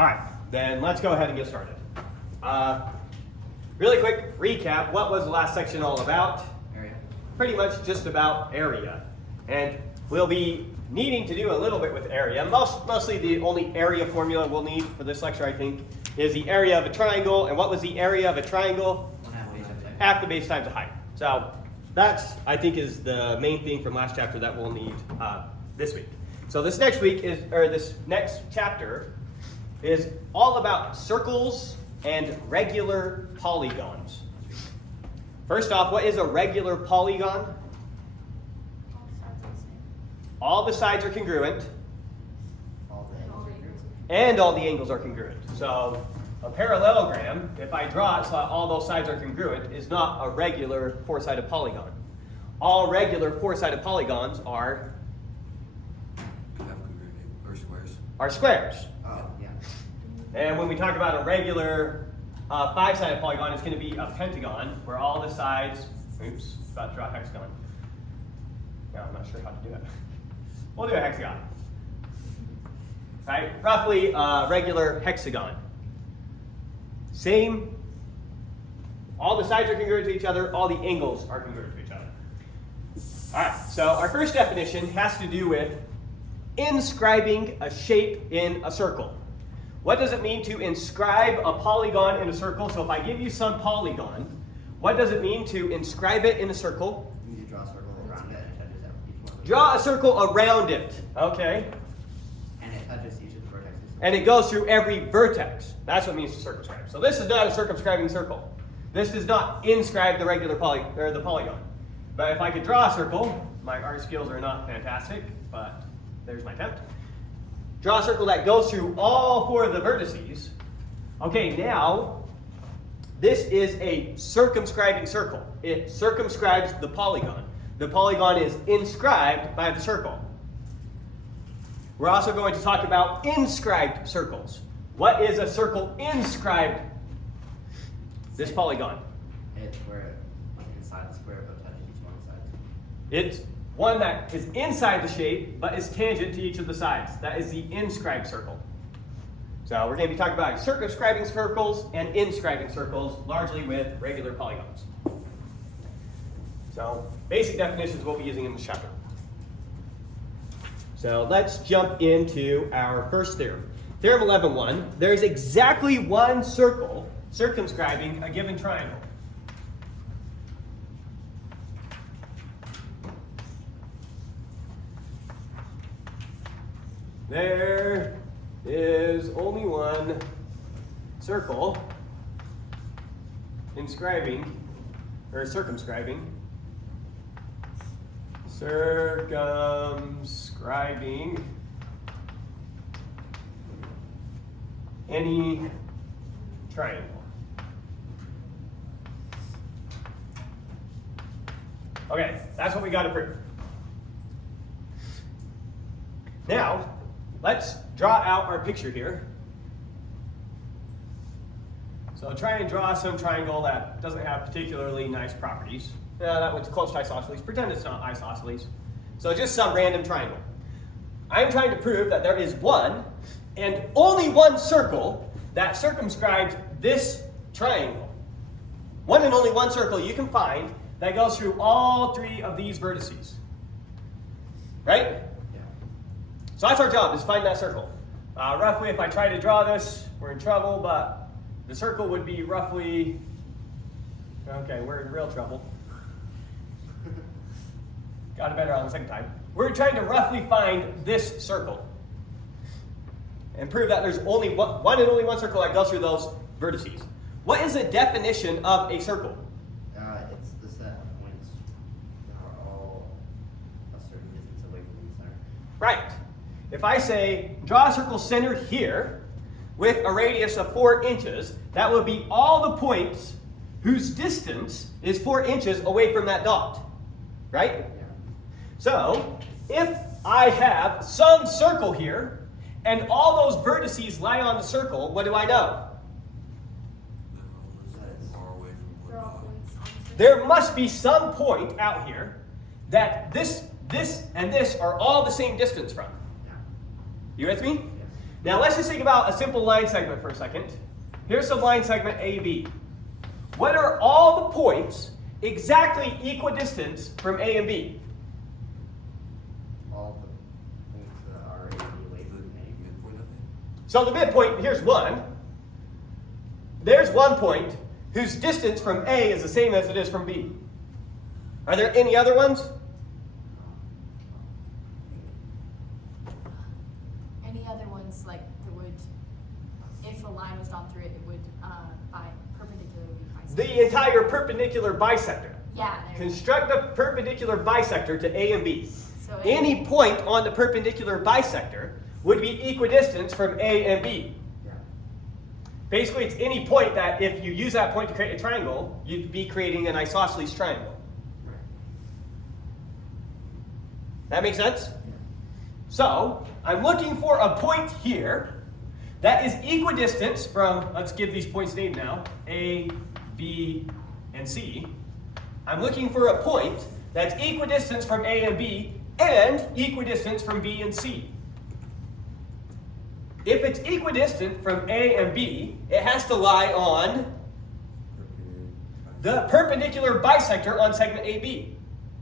All right, then let's go ahead and get started. Really quick recap, what was the last section all about? Area. Pretty much just about area. And we'll be needing to do a little bit with area. Mostly the only area formula we'll need for this lecture, I think, is the area of a triangle. And what was the area of a triangle? Half the base times the height. So that's, I think, is the main thing from last chapter that we'll need this week. So this next week is, or this next chapter is all about circles and regular polygons. First off, what is a regular polygon? All the sides are congruent. And all the angles are congruent. So a parallelogram, if I draw it so that all those sides are congruent, is not a regular four-sided polygon. All regular four-sided polygons are squares. Oh, yeah. And when we talk about a regular five-sided polygon, it's going to be a pentagon where all the sides, oops, about to draw a hexagon. No, I'm not sure how to do it. We'll do a hexagon. Right? Roughly a regular hexagon. Same, all the sides are congruent to each other, all the angles are congruent to each other. All right, so our first definition has to do with inscribing a shape in a circle. What does it mean to inscribe a polygon in a circle? So if I give you some polygon, what does it mean to inscribe it in a circle? You draw a circle around it and it touches each one. Draw a circle around it, okay? And it touches each of the vertices. And it goes through every vertex. That's what it means to circumscribe. So this is not a circumscribing circle. This does not inscribe the regular the polygon. But if I could draw a circle, my art skills are not fantastic, but there's my attempt. Draw a circle that goes through all four of the vertices. Okay, now this is a circumscribing circle. It circumscribes the polygon. The polygon is inscribed by the circle. We're also going to talk about inscribed circles. What is a circle inscribed? This polygon. It's where it's inside the square but touches each one of the sides. It's one that is inside the shape but is tangent to each of the sides. That is the inscribed circle. So we're going to be talking about circumscribing circles and inscribing circles, largely with regular polygons. So basic definitions we'll be using in this chapter. So let's jump into our first theorem. Theorem 11.1, there's exactly one circle circumscribing a given triangle. There is only one circle inscribing, or circumscribing any triangle. Okay, that's what we got to prove. Now, let's draw out our picture here. So try and draw some triangle that doesn't have particularly nice properties. That one's close to isosceles. Pretend it's not isosceles. So just some random triangle. I'm trying to prove that there is one and only one circle that circumscribes this triangle. One and only one circle you can find that goes through all three of these vertices. Right? Yeah. So that's our job, is find that circle. Roughly, if I try to draw this, we're in trouble, but the circle would be roughly, okay, we're in real trouble. Got it better on the second time. We're trying to roughly find this circle and prove that there's only one and only one circle that goes through those vertices. What is the definition of a circle? It's the set of points that are all a certain distance away from the center. Right. If I say, draw a circle centered here with a radius of 4 inches, that would be all the points whose distance is 4 inches away from that dot. Right? Yeah. So, if I have some circle here, and all those vertices lie on the circle, what do I know? There must be some point out here that this, and this are all the same distance from. Yeah. You with me? Yes. Now let's just think about a simple line segment for a second. Here's some line segment AB. What are all the points exactly equidistant from A and B? All the points that are away from A. So the midpoint, here's one. There's one point whose distance from A is the same as it is from B. Are there any other ones? Any other ones like that would, if a line was drawn through it, it would by perpendicular would be bisected. The entire perpendicular bisector. Yeah. There. Construct a perpendicular bisector to A and B. So Any point on the perpendicular bisector would be equidistant from A and B. Yeah. Basically, it's any point that if you use that point to create a triangle, you'd be creating an isosceles triangle. Right. That makes sense? Yeah. So, I'm looking for a point here that is equidistant from, let's give these points names now, A, B, and C. I'm looking for a point that's equidistant from A and B and equidistant from B and C. If it's equidistant from A and B, it has to lie on the perpendicular bisector on segment AB.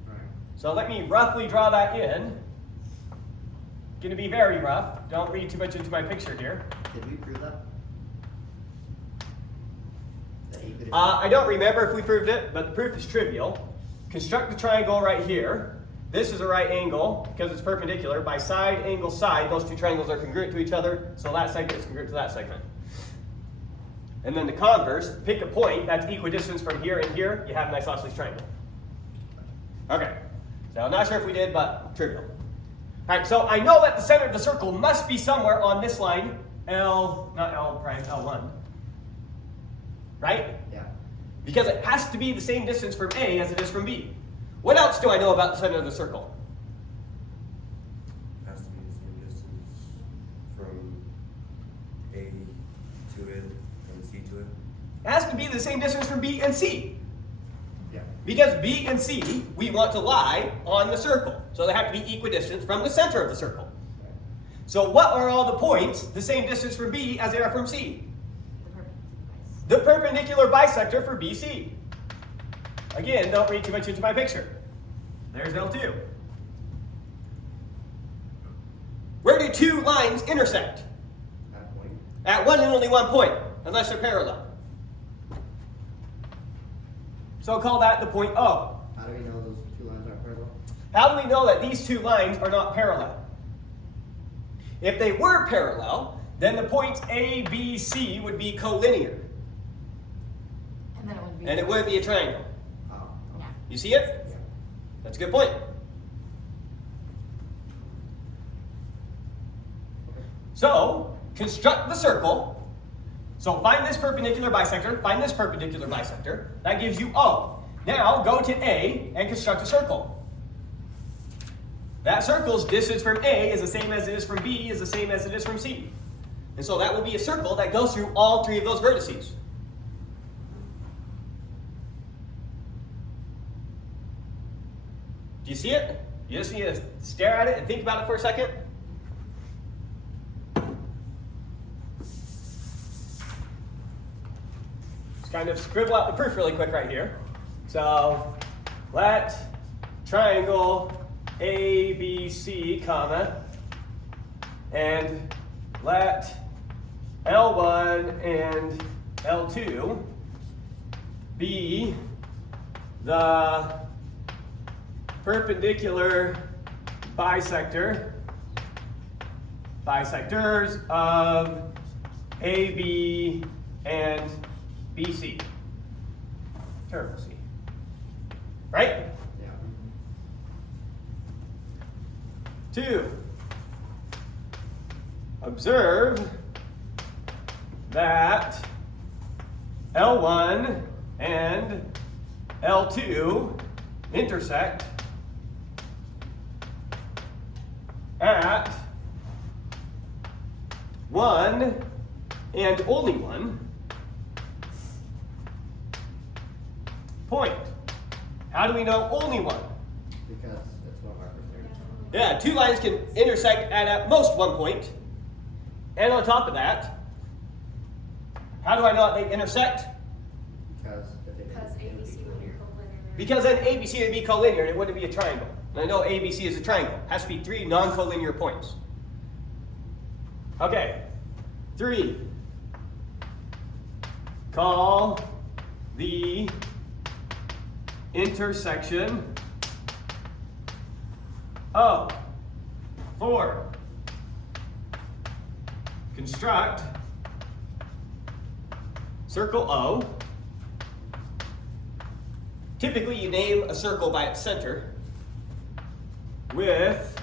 Right. So let me roughly draw that in. Going to be very rough. Don't read too much into my picture here. Did we prove that? That equidistant? I don't remember if we proved it, but the proof is trivial. Construct the triangle right here. This is a right angle because it's perpendicular. By side, angle, side, those two triangles are congruent to each other, so that segment is congruent to that segment. And then the converse, pick a point that's equidistant from here and here, you have an isosceles triangle. Okay, so I'm not sure if we did, but trivial. All right, so I know that the center of the circle must be somewhere on this line, L, not L prime, L1. Right? Yeah. Because it has to be the same distance from A as it is from B. What else do I know about the center of the circle? Has to be the same distance from A to it and C to it. It has to be the same distance from B and C. Yeah. Because B and C, we want to lie on the circle. So they have to be equidistant from the center of the circle. Right. So what are all the points the same distance from B as they are from C? the perpendicular bisector. The perpendicular bisector for BC. Again, don't read too much into my picture. There's L2. Where do two lines intersect? That point. At one and only one point, unless they're parallel. So call that the point O. How do we know those two lines aren't parallel? How do we know that these two lines are not parallel? If they were parallel, then the points A, B, C would be collinear. And then it would be. And it wouldn't be a triangle. Oh. Yeah. You see it? Yeah. That's a good point. So, construct the circle. So find this perpendicular bisector, find this perpendicular bisector. That gives you O. Now go to A and construct a circle. That circle's distance from A is the same as it is from B, is the same as it is from C. And so that will be a circle that goes through all three of those vertices. Do you see it? You just need to stare at it and think about it for a second. Just kind of scribble out the proof really quick right here. So let triangle ABC, comma, and let L1 and L2 be the perpendicular bisectors of AB and BC. Terrible C. Right? Yeah. 2. Observe that L1 and L2 intersect at one and only one point. How do we know only one? Because it's one of our first areas. Yeah, two lines can intersect at most one point, And on top of that, how do I know that they intersect? Because if it Because didn't, it would be ABC would be collinear. collinear. Because then ABC would be collinear and it wouldn't be a triangle. And I know ABC is a triangle. It has to be 3 non-collinear points. Okay. 3. Call the intersection of 4. Construct circle O. Typically, you name a circle by its center with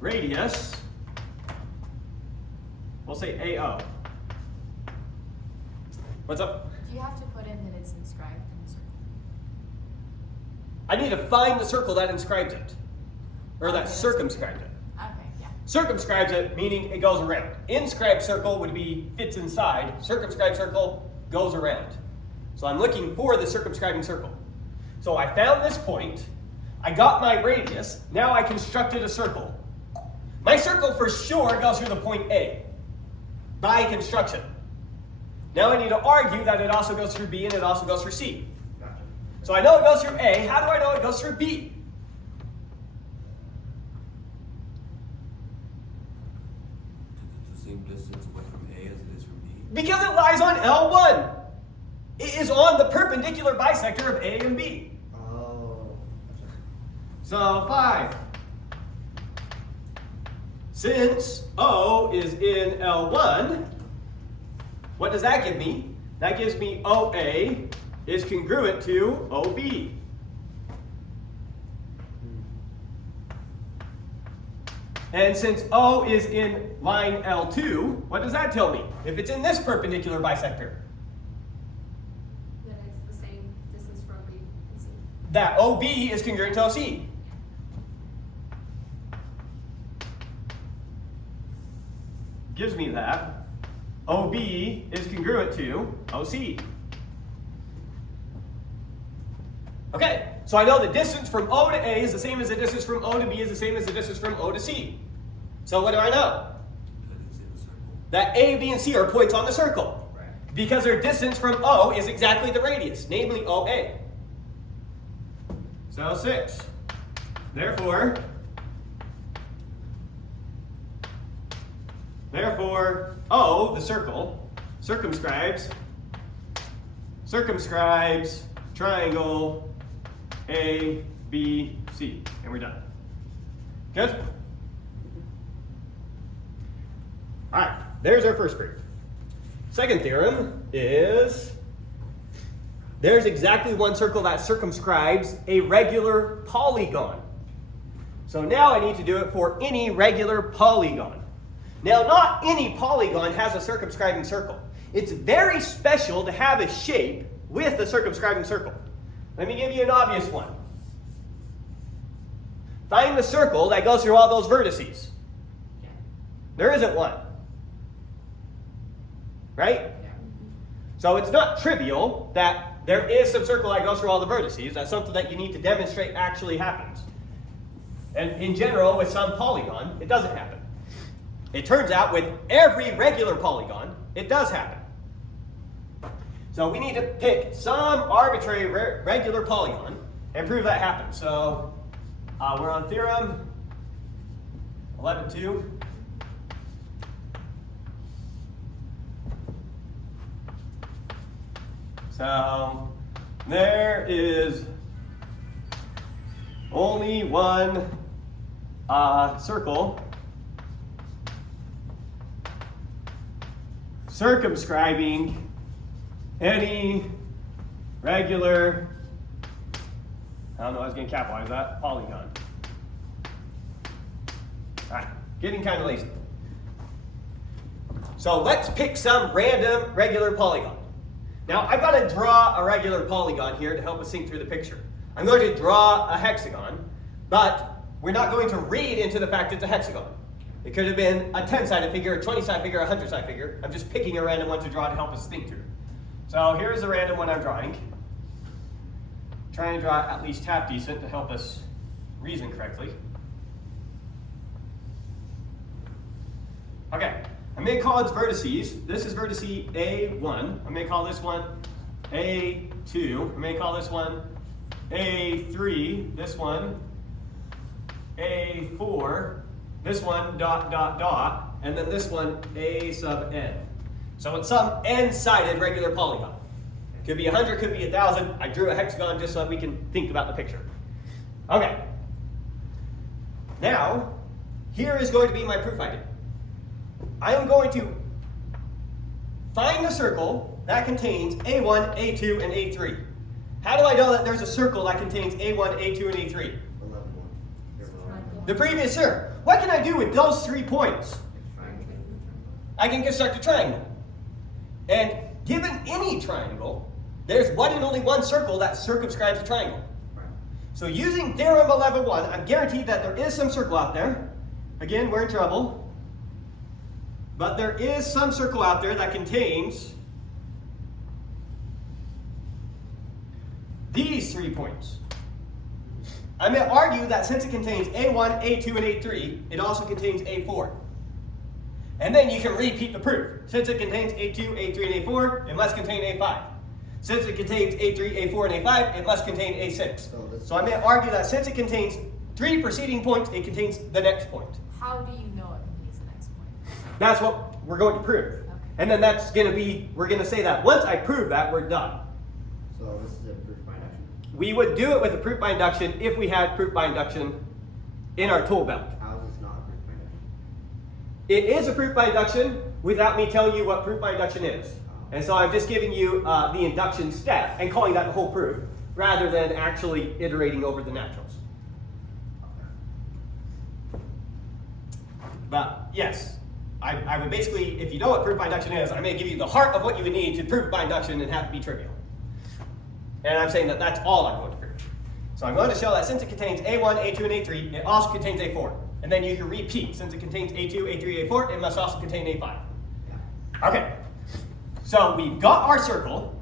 radius, we'll say AO. What's up? Do you have to put in that it's inscribed in the circle? I need to find the circle that inscribes it, or that Okay, that's circumscribes it. Okay, yeah. Circumscribes it, meaning it goes around. Inscribed circle would be fits inside. Circumscribed circle goes around. So I'm looking for the circumscribing circle. So I found this point. I got my radius. Now I constructed a circle. My circle for sure goes through the point A by construction. Now I need to argue that it also goes through B and it also goes through C. Gotcha. So I know it goes through A. How do I know it goes through B? It's the same distance away from A as it is from B. Because it lies on L1. It is on the perpendicular bisector of A and B. Oh, gotcha. So 5. Since O is in L1, what does that give me? That gives me OA is congruent to OB. And since O is in line L2, what does that tell me? If it's in this perpendicular bisector, That it's the same distance from B and C. that OB is congruent to OC. Gives me that OB is congruent to OC. Okay, so I know the distance from O to A is the same as the distance from O to B is the same as the distance from O to C. So what do I know? That is in a circle. That A, B, and C are points on the circle. Right. Because their distance from O is exactly the radius, namely OA. So 6. Therefore, O, the circle, circumscribes triangle A, B, C. And we're done. Good? All right, there's our first proof. Second theorem is there's exactly one circle that circumscribes a regular polygon. So now I need to do it for any regular polygon. Now, not any polygon has a circumscribing circle. It's very special to have a shape with a circumscribing circle. Let me give you an obvious one. Find the circle that goes through all those vertices. There isn't one. Right? Yeah. So it's not trivial that there is some circle that goes through all the vertices. That's something that you need to demonstrate actually happens. And in general, with some polygon, it doesn't happen. It turns out with every regular polygon, it does happen. So we need to pick some arbitrary regular polygon and prove that happens. So we're on theorem 11.2. So there is only one circle circumscribing any regular, I don't know, I was going to capitalize that, polygon. All right, getting kind of lazy. So let's pick some random regular polygon. Now I've got to draw a regular polygon here to help us think through the picture. I'm going to draw a hexagon, but we're not going to read into the fact it's a hexagon. It could have been a 10-sided figure, a 20-sided figure, a 100-sided figure. I'm just picking a random one to draw to help us think through. So here's the random one I'm drawing. Trying to draw at least half decent to help us reason correctly. Okay, I may call its vertices. This is vertex A1. I may call this one A2. I may call this one A3. This one A4. This one dot dot dot. And then this one A sub n. So it's some n-sided regular polygon. Could be 100, could be 1,000. I drew a hexagon just so that we can think about the picture. Okay. Now, here is going to be my proof idea. I am going to find the circle that contains A1, A2, and A3. How do I know that there's a circle that contains A1, A2, and A3? 11 one. You're wrong. The previous, sir. What can I do with those 3 points? Triangle. I can construct a triangle. And given any triangle, there's one and only one circle that circumscribes a triangle. Right. So using theorem 11.1, I'm guaranteed that there is some circle out there. Again, we're in trouble. But there is some circle out there that contains these 3 points. I may argue that since it contains A1, A2, and A3, it also contains A4. And then you can repeat the proof. Since it contains A2, A3, and A4, it must contain A5. Since it contains A3, A4, and A5, it must contain A6. So I may argue that since it contains 3 preceding points, it contains the next point. How do you know it contains the next point? That's what we're going to prove. Okay. And then that's going to be, we're going to say that once I prove that, we're done. So this is a proof by induction. We would do it with a proof by induction if we had proof by induction in our tool belt. How is this not a proof by induction? It is a proof by induction without me telling you what proof by induction is. And so I'm just giving you the induction step and calling that the whole proof rather than actually iterating over the naturals. But yes, I would basically, if you know what proof by induction is, I may give you the heart of what you would need to prove by induction and have it be trivial. And I'm saying that that's all I'm going to prove. So I'm going to show that since it contains A1, A2, and A3, it also contains A4. And then you can repeat, since it contains A2, A3, A4, it must also contain A5. Yeah. Okay, so we've got our circle.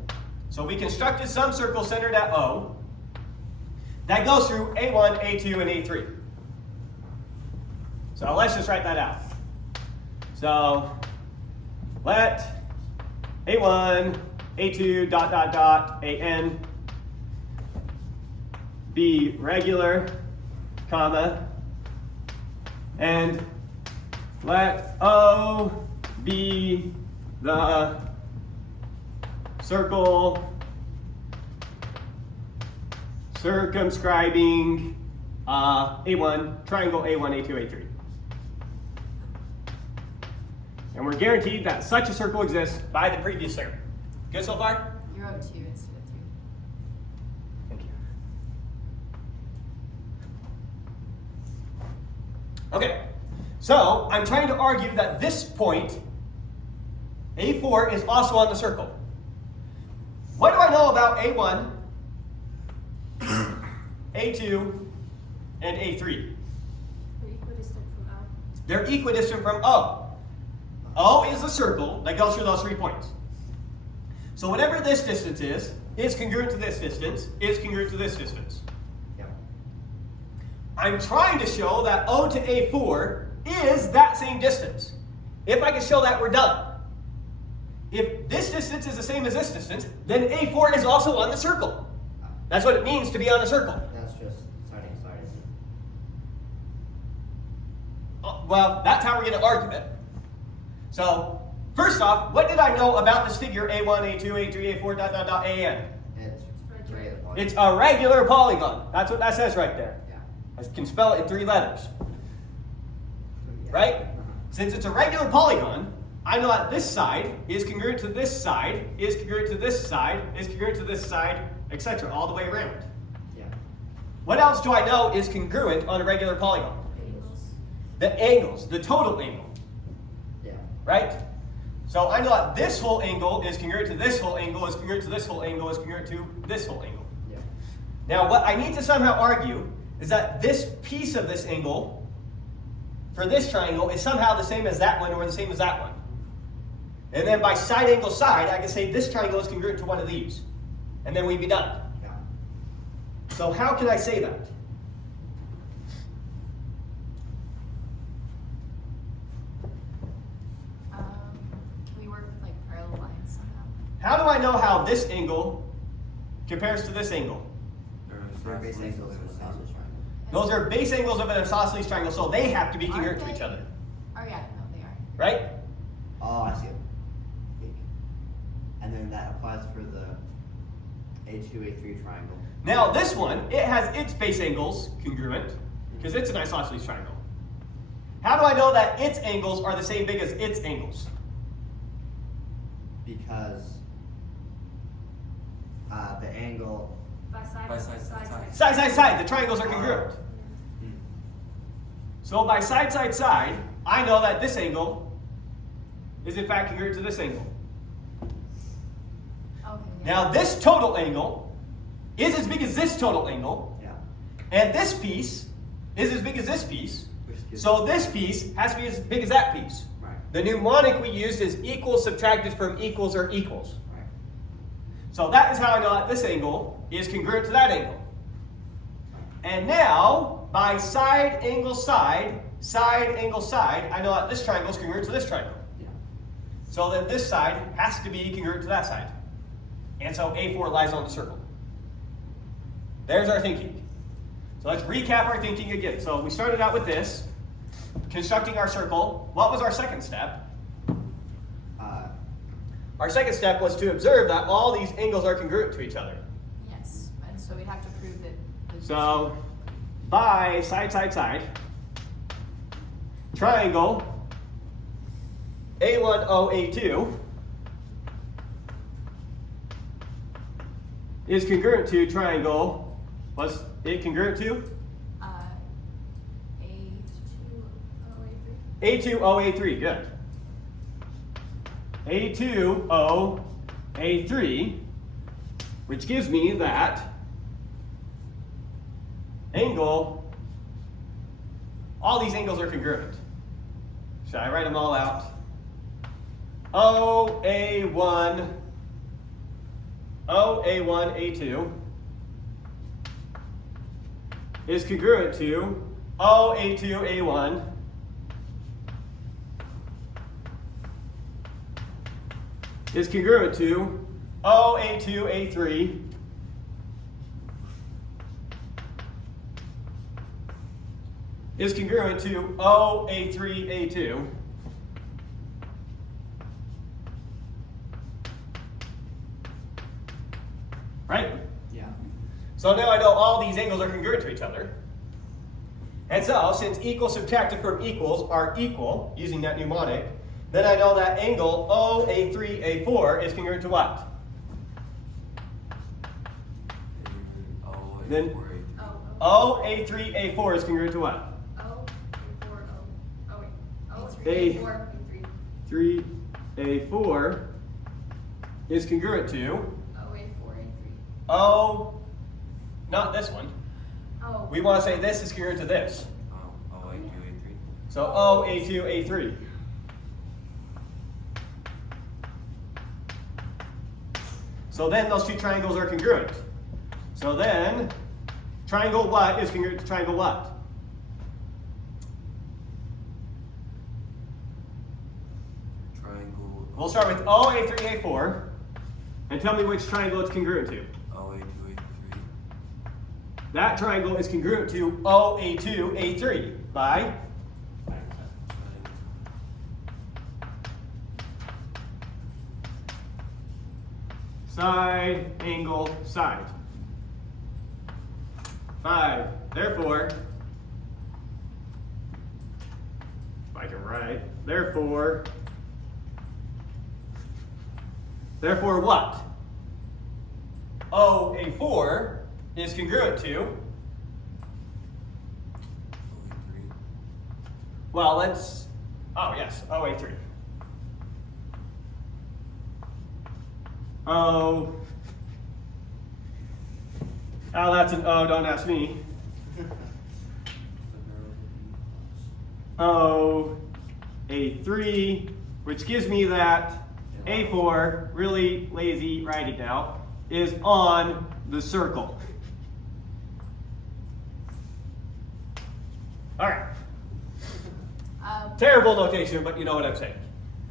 So we constructed some circle centered at O that goes through A1, A2, and A3. So let's just write that out. So let A1, A2, dot, dot, dot, AN be regular, comma, and let O be the circle circumscribing A1, triangle A1, A2, A3. And we're guaranteed that such a circle exists by the previous theorem. Good so far? You wrote 2 instead of 3. Thank you. Okay, so I'm trying to argue that this point, A4, is also on the circle. What do I know about A1, A2, and A3? They're equidistant from O. They're equidistant from O. O is the circle that goes through those 3 points. So whatever this distance is congruent to this distance, is congruent to this distance. Yeah. I'm trying to show that O to A4 is that same distance. If I can show that, we're done. If this distance is the same as this distance, then A4 is also on the circle. That's what it means to be on the circle. That's just citing side, isn't it? Well, that's how we're going to argue it. So, first off, what did I know about this figure A1, A2, A3, A4, dot, dot, dot, AN? It's regular polygon. It's a regular polygon. That's what that says right there. Yeah. I can spell it in 3 letters. Yeah. Right? Uh-huh. Since it's a regular polygon, I know that this side is congruent to this side, is congruent to this side, is congruent to this side, etc., all the way around. Yeah. What else do I know is congruent on a regular polygon? Angles. The angles, the total angle, Yeah. right? So I know that this whole angle is congruent to this whole angle, is congruent to this whole angle, is congruent to this whole angle. Yeah. Now what I need to somehow argue is that this piece of this angle for this triangle is somehow the same as that one or the same as that one. And then by side angle side, I can say this triangle is congruent to one of these. And then we'd be done. Yeah. So how can I say that? how do I know how this angle compares to this angle? They're base angles of an isosceles triangle. Those are base angles of an isosceles triangle, so they have to be congruent to each other, Oh yeah, no, they are. right? Oh, I see it. Think. And then that applies for the A2, A3 triangle. Now this one, it has its base angles congruent, because it's an isosceles triangle. How do I know that its angles are the same big as its angles? Because the angle. By side, By side, side. Side, side, side, the triangles are congruent. Hmm. So by side, side, side, I know that this angle is in fact congruent to this angle. Okay. Yeah. Now this total angle is as big as this total angle, Yeah. and this piece is as big as this piece. Which gives So this piece has to be as big as that piece. Right. The mnemonic we used is equals subtracted from equals or equals. Right. So that is how I know that this angle is congruent to that angle. And now, by side, angle, side, angle, side, I know that this triangle is congruent to this triangle. Yeah. So then this side has to be congruent to that side. And so A4 lies on the circle. There's our thinking. So let's recap our thinking again. So we started out with this, constructing our circle. What was our second step? Our second step was to observe that all these angles are congruent to each other. Yes, and so we'd have to prove that. So by side, side, side, triangle A1, A2 is congruent to triangle, what's it congruent to? A2, A2, O, A3. A2, good. A2, A3, which gives me that angle, all these angles are congruent. Should I write them all out? OA1, A2 is congruent to OA2, A1 is congruent to OA2, A3 is congruent to OA3, A2 right? Yeah. So now I know all these angles are congruent to each other. And so, since equals subtracted from equals are equal, using that mnemonic, then I know that angle OA3, A4 is congruent to what? Then- OA3, A4 is congruent to what? O, A4, O, oh wait, O, A- A4, A3, 3, A4 is congruent to O, A4, A3. O, not this one. Oh. We want to say this is congruent to this. A2, A3. So OA2, A3. So then those two triangles are congruent. So then, triangle what is congruent to triangle what? Triangle. We'll start with OA3, A4, and tell me which triangle it's congruent to. A2, A3. That triangle is congruent to OA2, A3 by side, angle, side. 5. Therefore, if I can write, therefore what? OA4 is congruent to, A3. well, let's, oh yes, OA3. Oh, that's an O, don't ask me. O, A3, which gives me that A4, really lazy writing now, is on the circle. All right, terrible notation, but you know what I'm saying.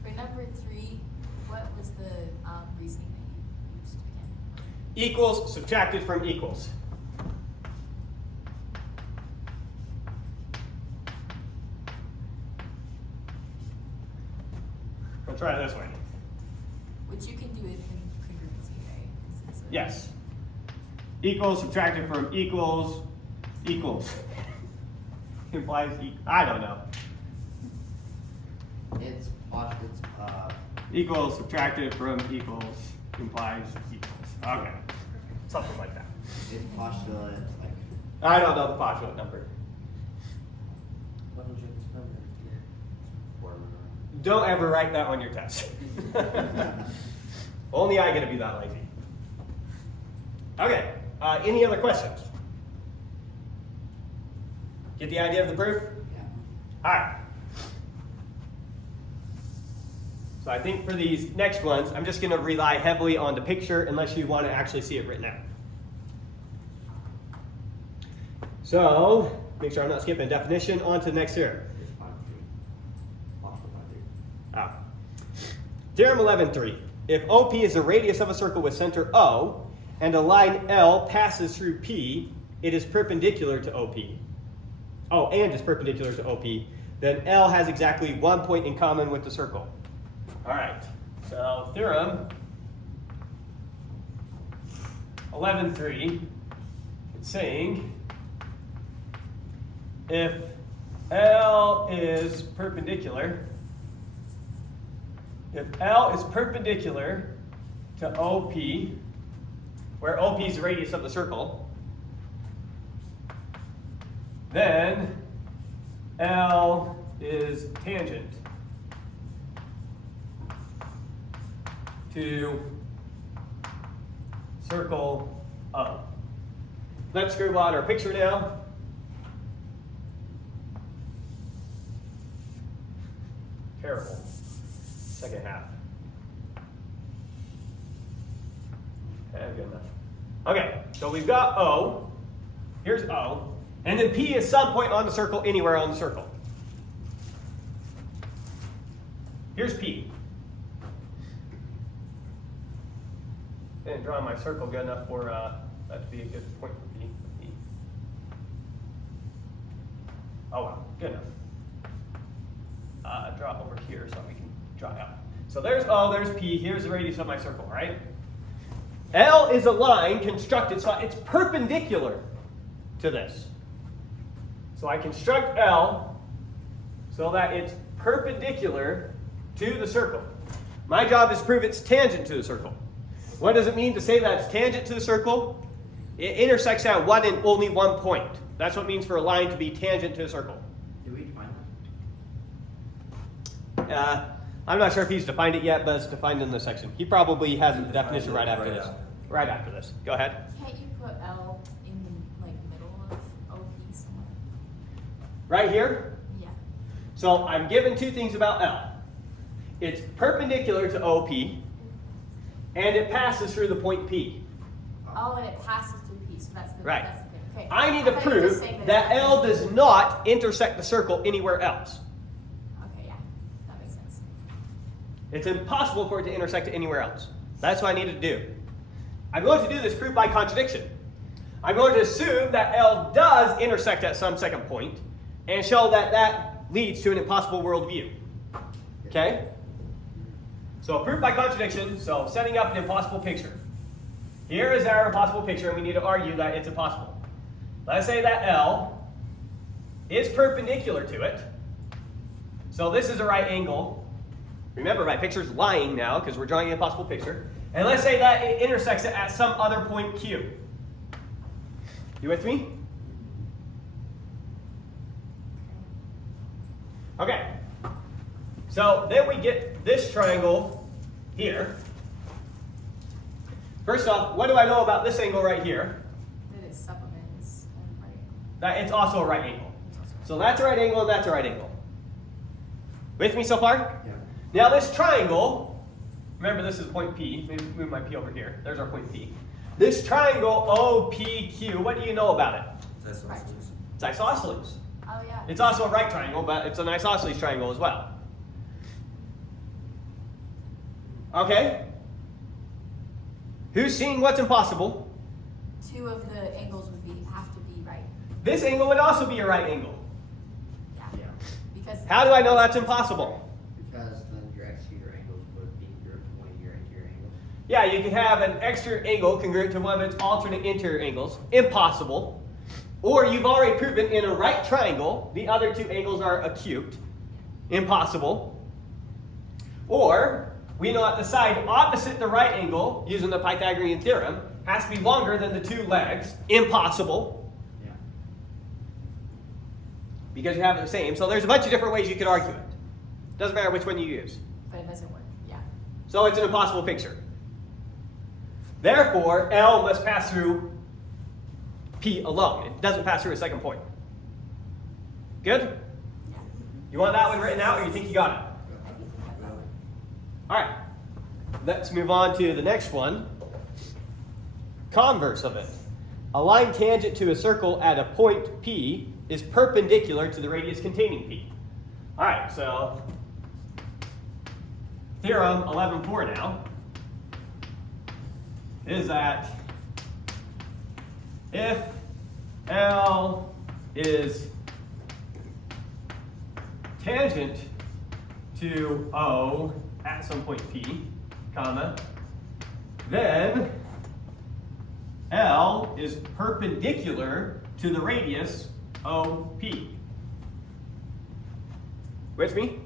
For number 3, what was the reasoning equals subtracted from equals. We'll try it this way. Which you can do it in congruency, right? 'Cause it's a- Yes. Equals subtracted from equals equals. Implies I don't know. It's Equals subtracted from equals implies equals. Okay. Something like that. it's postulate like I don't know the postulate number. Why don't you experiment? formula. Don't ever write that on your test. Only I get to be that lazy. Okay. Any other questions? Get the idea of the proof? Yeah. All right. So I think for these next ones, I'm just going to rely heavily on the picture unless you want to actually see it written out. So make sure I'm not skipping definition. On to the next theorem. It's 5-3. Postulate 5-3. Ah. Theorem 11.3. If OP is the radius of a circle with center O, and a line L passes through P, it is perpendicular to OP. Oh, and is perpendicular to OP, then L has exactly 1 point in common with the circle. All right, so theorem 11.3, it's saying if L is perpendicular, to OP, where OP is the radius of the circle, then L is tangent to circle O. Let's scribble out our picture now. Terrible. Second half. Okay, good enough. Okay, so we've got O. Here's O. And then P is some point on the circle anywhere on the circle. Here's P. Didn't draw my circle good enough for that to be a good point for P. Oh wow, good enough. Draw over here so we can draw out. So there's O, there's P, here's the radius of my circle, right? L is a line constructed so it's perpendicular to this. So I construct L so that it's perpendicular to the circle. My job is to prove it's tangent to the circle. What does it mean to say that it's tangent to the circle? It intersects at one and only 1 point. That's what it means for a line to be tangent to a circle. Do we define I'm not sure if he's defined it yet, but it's defined in this section. He probably has the definition right after Right this. after. Right after this. Go ahead. Can't you put L in the middle of OP somewhere? Right here. Yeah. So I'm given two things about L. It's perpendicular to OP, and it passes through the point P. Oh, and it passes through P, so that's the Right. That's the thing. Okay. I need to thought you were just prove saying that it's L does not intersect the circle anywhere else. Okay, yeah, that makes sense. It's impossible for it to intersect anywhere else. That's what I need to do. I'm going to do this proof by contradiction. I'm going to assume that L does intersect at some second point and show that that leads to an impossible worldview. Okay? So proof by contradiction, so setting up an impossible picture. Here is our impossible picture, and we need to argue that it's impossible. Let's say that L is perpendicular to it. So this is a right angle. Remember, my picture's lying now because we're drawing an impossible picture. And let's say that it intersects it at some other point Q. You with me? Okay. So then we get this triangle here. First off, what do I know about this angle right here? That its supplement is a right angle. That it's also a right angle. So that's a right angle and that's a right angle. With me so far? Yeah. Now this triangle, remember this is point P. Maybe move my P over here. There's our point P. This triangle OPQ, what do you know about it? That's Right. It's isosceles. Oh, yeah. It's also a right triangle, but it's an isosceles triangle as well. Okay? Who's seeing what's impossible? 2 of the angles would have to be right. This angle would also be a right angle. Yeah. Yeah. Because How do I know that's impossible? Because then your exterior angles would be congruent to one of your interior angles. Yeah, you can have an exterior angle congruent to one of its alternate interior angles. Impossible. Or you've already proven in a right triangle, the other 2 angles are acute. Impossible. Or we know that the side opposite the right angle, using the Pythagorean theorem, has to be longer than the 2 legs. Impossible. Yeah. Because you have the same. So there's a bunch of different ways you could argue it. Doesn't matter which one you use. but it doesn't work. Yeah. So it's an impossible picture. Therefore, L must pass through P alone. It doesn't pass through a second point. Good? Yeah. You want that one written out, or you think you got it? All right. Let's move on to the next one. Converse of it. A line tangent to a circle at a point P is perpendicular to the radius containing P. All right, so theorem 11.4 now is that if L is tangent to O at some point P, comma, then L is perpendicular to the radius OP. With me?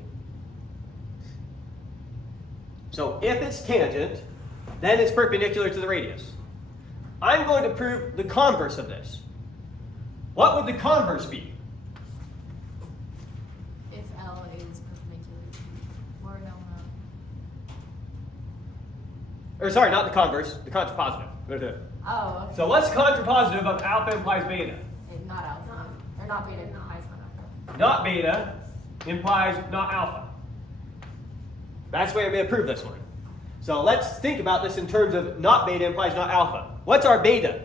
So if it's tangent, then it's perpendicular to the radius. I'm going to prove the converse of this. What would the converse be? If L is perpendicular to, or no, Or sorry, not the converse, the contrapositive. Go to it. Oh, okay. So what's the contrapositive of alpha implies beta? Not alpha. Or not beta, implies not alpha. Not beta implies not alpha. That's the way I'm going to prove this one. So let's think about this in terms of not beta implies not alpha. What's our beta?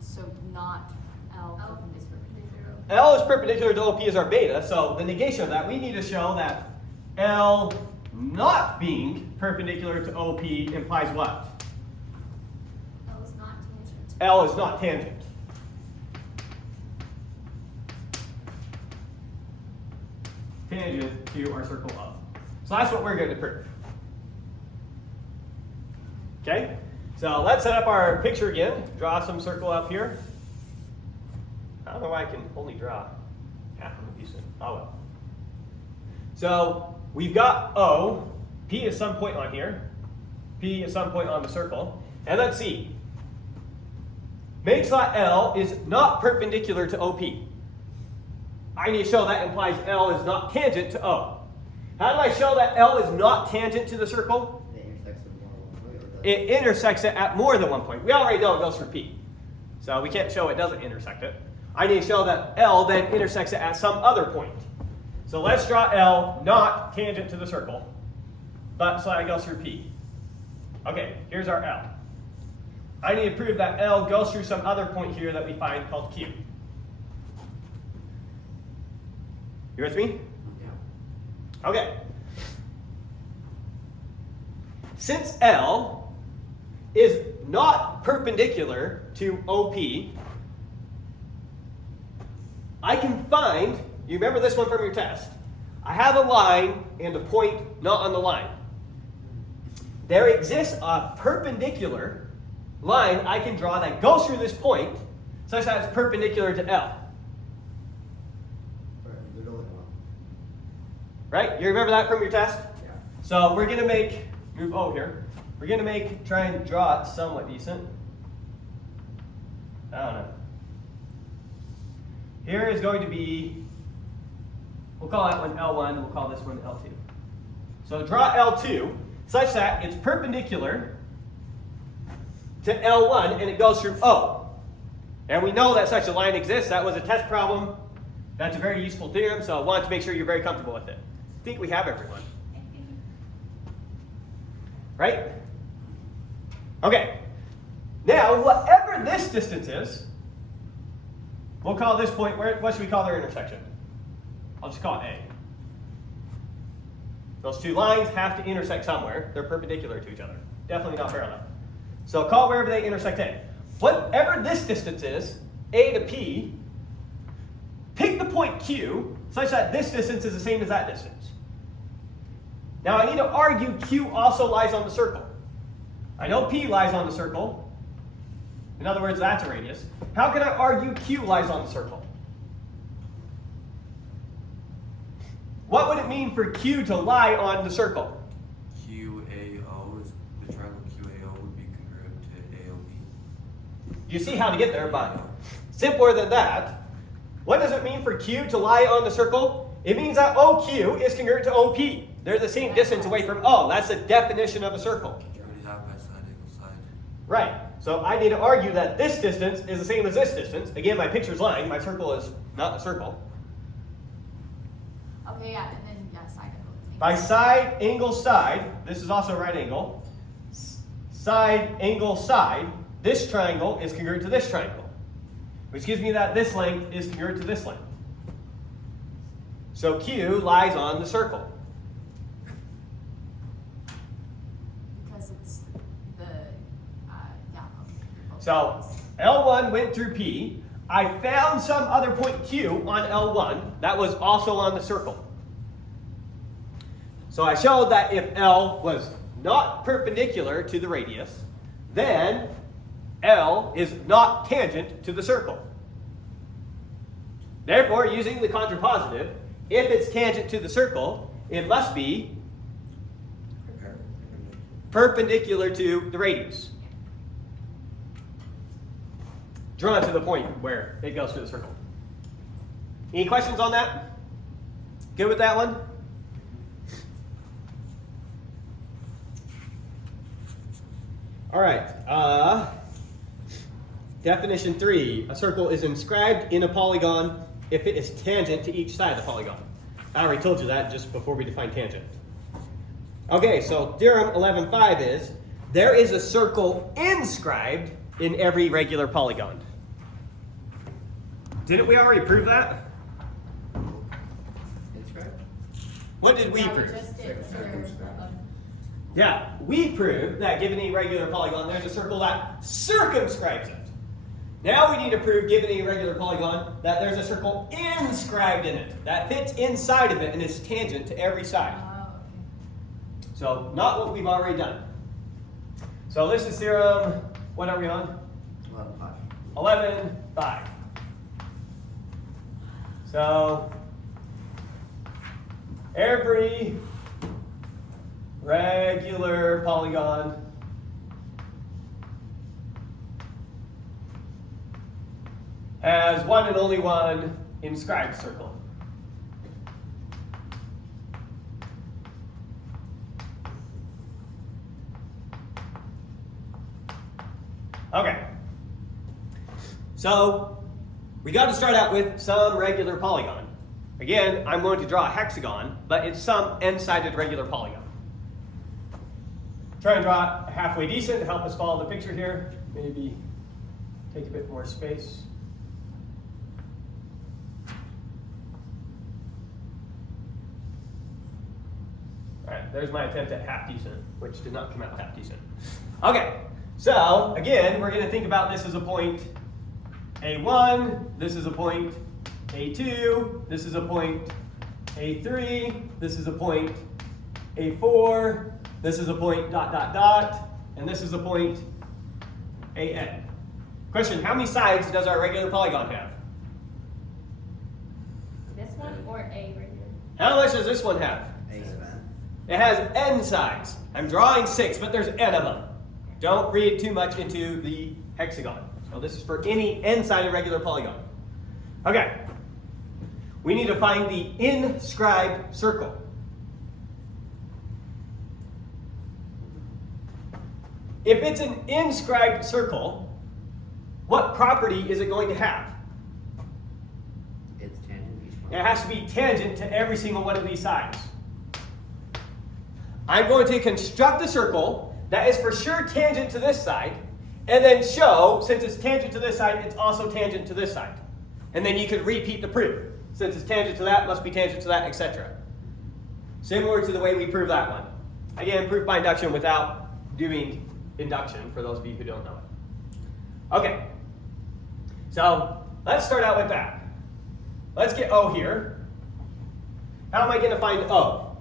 So not L L is perpendicular. L is perpendicular to OP is our beta, so the negation of that, we need to show that L not being perpendicular to OP implies what? L is not tangent. L is not tangent. Tangent to our circle of. So that's what we're going to prove. Okay? So let's set up our picture again. Draw some circle up here. I don't know why I can only draw half of a piece. Oh well. So we've got O. P is some point on here. P is some point on the circle. And let's see. Make slot L is not perpendicular to OP. I need to show that implies L is not tangent to O. How do I show that L is not tangent to the circle? It intersects with more than one point, or does It intersects it at more than one point. We already know it goes through P. So we can't show it doesn't intersect it. I need to show that L then intersects it at some other point. So let's draw L not tangent to the circle, but so it goes through P. Okay, here's our L. I need to prove that L goes through some other point here that we find called Q. You with me? Yeah. Okay. Since L is not perpendicular to OP, I can find, you remember this one from your test, I have a line and a point not on the line. There exists a perpendicular line I can draw that goes through this point such that it's perpendicular to L. Or there's only one. Right? You remember that from your test? Yeah. So we're gonna move O here. We're gonna try and draw it somewhat decent. I don't know. Here is going to be, we'll call that one L1, we'll call this one L2. So draw L2 such that it's perpendicular to L1 and it goes through O. And we know that such a line exists. That was a test problem. That's a very useful theorem, so I wanted to make sure you're very comfortable with it. I think we have everyone. Right? Okay. Now, whatever this distance is, we'll call this point, what should we call their intersection? I'll just call it A. Those two lines have to intersect somewhere. They're perpendicular to each other. Definitely not parallel. So call wherever they intersect A. Whatever this distance is, A to P, pick the point Q such that this distance is the same as that distance. Now I need to argue Q also lies on the circle. I know P lies on the circle. In other words, that's a radius. How can I argue Q lies on the circle? What would it mean for Q to lie on the circle? QAO is the triangle QAO would be congruent to AOB. You see how to get there, but simpler than that. What does it mean for Q to lie on the circle? It means that OQ is congruent to OP. They're the same distance away from O. That's the definition of a circle. Already half by side equals side. Right. So I need to argue that this distance is the same as this distance. Again, my picture's lying. My circle is not a circle. Okay, yeah, and then, yeah, side angle. By side, angle, side, this is also right angle. Side, angle, side, this triangle is congruent to this triangle, which gives me that this length is congruent to this length. So Q lies on the circle. Because it's the, yeah, okay. So L1 went through P. I found some other point Q on L1 that was also on the circle. So I showed that if L was not perpendicular to the radius, then L is not tangent to the circle. Therefore, using the contrapositive, if it's tangent to the circle, it must be perpendicular to the radius. Drawn to the point where it goes through the circle. Any questions on that? Good with that one? All right. Definition 3. A circle is inscribed in a polygon if it is tangent to each side of the polygon. I already told you that just before we defined tangent. Okay, so theorem 11.5 is, there is a circle inscribed in every regular polygon. Didn't we already prove that? Inscribed? What did we Yeah, prove? just did Circumscribed. Yeah, we proved that given a regular polygon, there's a circle that circumscribes it. Now we need to prove, given a regular polygon, that there's a circle inscribed in it, that fits inside of it and is tangent to every side. Oh, okay. So, not what we've already done. So this is theorem, what are we on? 11.5. 11.5. So, every regular polygon has one and only one inscribed circle. Okay. So, we got to start out with some regular polygon. Again, I'm going to draw a hexagon, but it's some n-sided regular polygon. Try and draw it halfway decent to help us follow the picture here. Maybe take a bit more space. All right, there's my attempt at half decent, which did not come out half decent. Okay, so again, we're going to think about this as a point A1, this is a point A2, this is a point A3, this is a point A4, this is a point ... and this is a point AN. Question, how many sides does our regular polygon have? This one or A right here? How much does this one have? A span. It has n sides. I'm drawing 6, but there's n of them. Don't read too much into the hexagon. So this is for any n-sided regular polygon. Okay. We need to find the inscribed circle. If it's an inscribed circle, what property is it going to have? It's tangent to each one. It has to be tangent to every single one of these sides. I'm going to construct a circle that is for sure tangent to this side, and then show, since it's tangent to this side, it's also tangent to this side. And then you could repeat the proof. Since it's tangent to that, must be tangent to that, etc. Similar to the way we proved that one. Again, proof by induction without doing induction for those of you who don't know it. Okay, so let's start out with that. Let's get O here. How am I going to find O?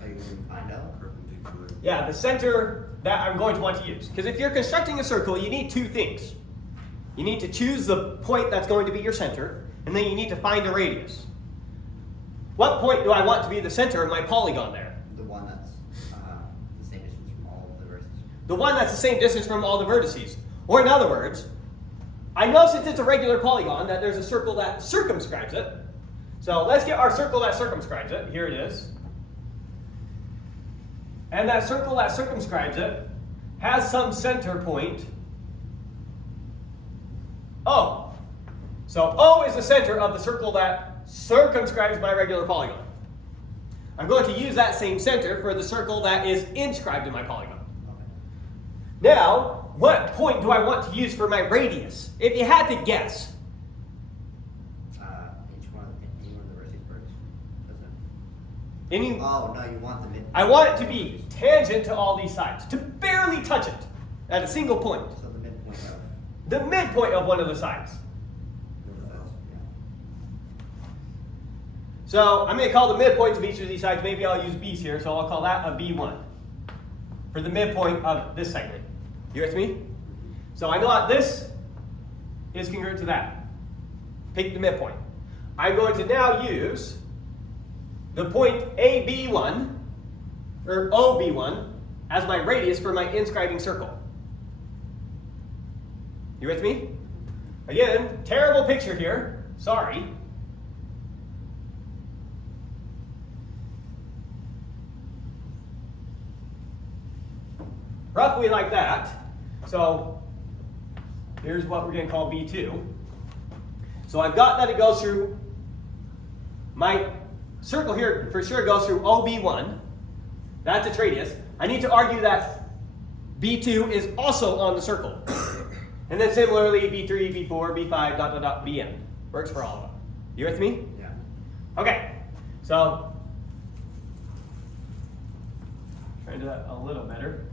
Are you going to find out? Perpendicular. Yeah, the center that I'm going to want to use. Because if you're constructing a circle, you need two things. You need to choose the point that's going to be your center, and then you need to find a radius. What point do I want to be the center of my polygon there? The one that's the same distance from all of the vertices. The one that's the same distance from all the vertices. Or in other words, I know since it's a regular polygon that there's a circle that circumscribes it. So let's get our circle that circumscribes it. Here it is. And that circle that circumscribes it has some center point O. So O is the center of the circle that circumscribes my regular polygon. I'm going to use that same center for the circle that is inscribed in my polygon. Okay. Now, what point do I want to use for my radius? If you had to guess. Each one of the vertices first. Doesn't it? Any, Oh, no, you want the mid. I want it to be tangent to all these sides, to barely touch it at a single point. So the midpoint of. The midpoint of one of the sides. Yeah. So I'm going to call the midpoints of each of these sides. Maybe I'll use B's here, so I'll call that a B1 for the midpoint of this segment. You with me? So I know that this is congruent to that. Pick the midpoint. I'm going to now use the point AB1 or OB1 as my radius for my inscribing circle. You with me? Again, terrible picture here. Sorry. Roughly like that. So here's what we're going to call B2. So I've got that it goes through my circle here, for sure goes through OB1. That's its radius. I need to argue that B2 is also on the circle. And then similarly, B3, B4, B5, dot, dot, dot, Bn. Works for all of them. You with me? Yeah. Okay. So, try to do that a little better.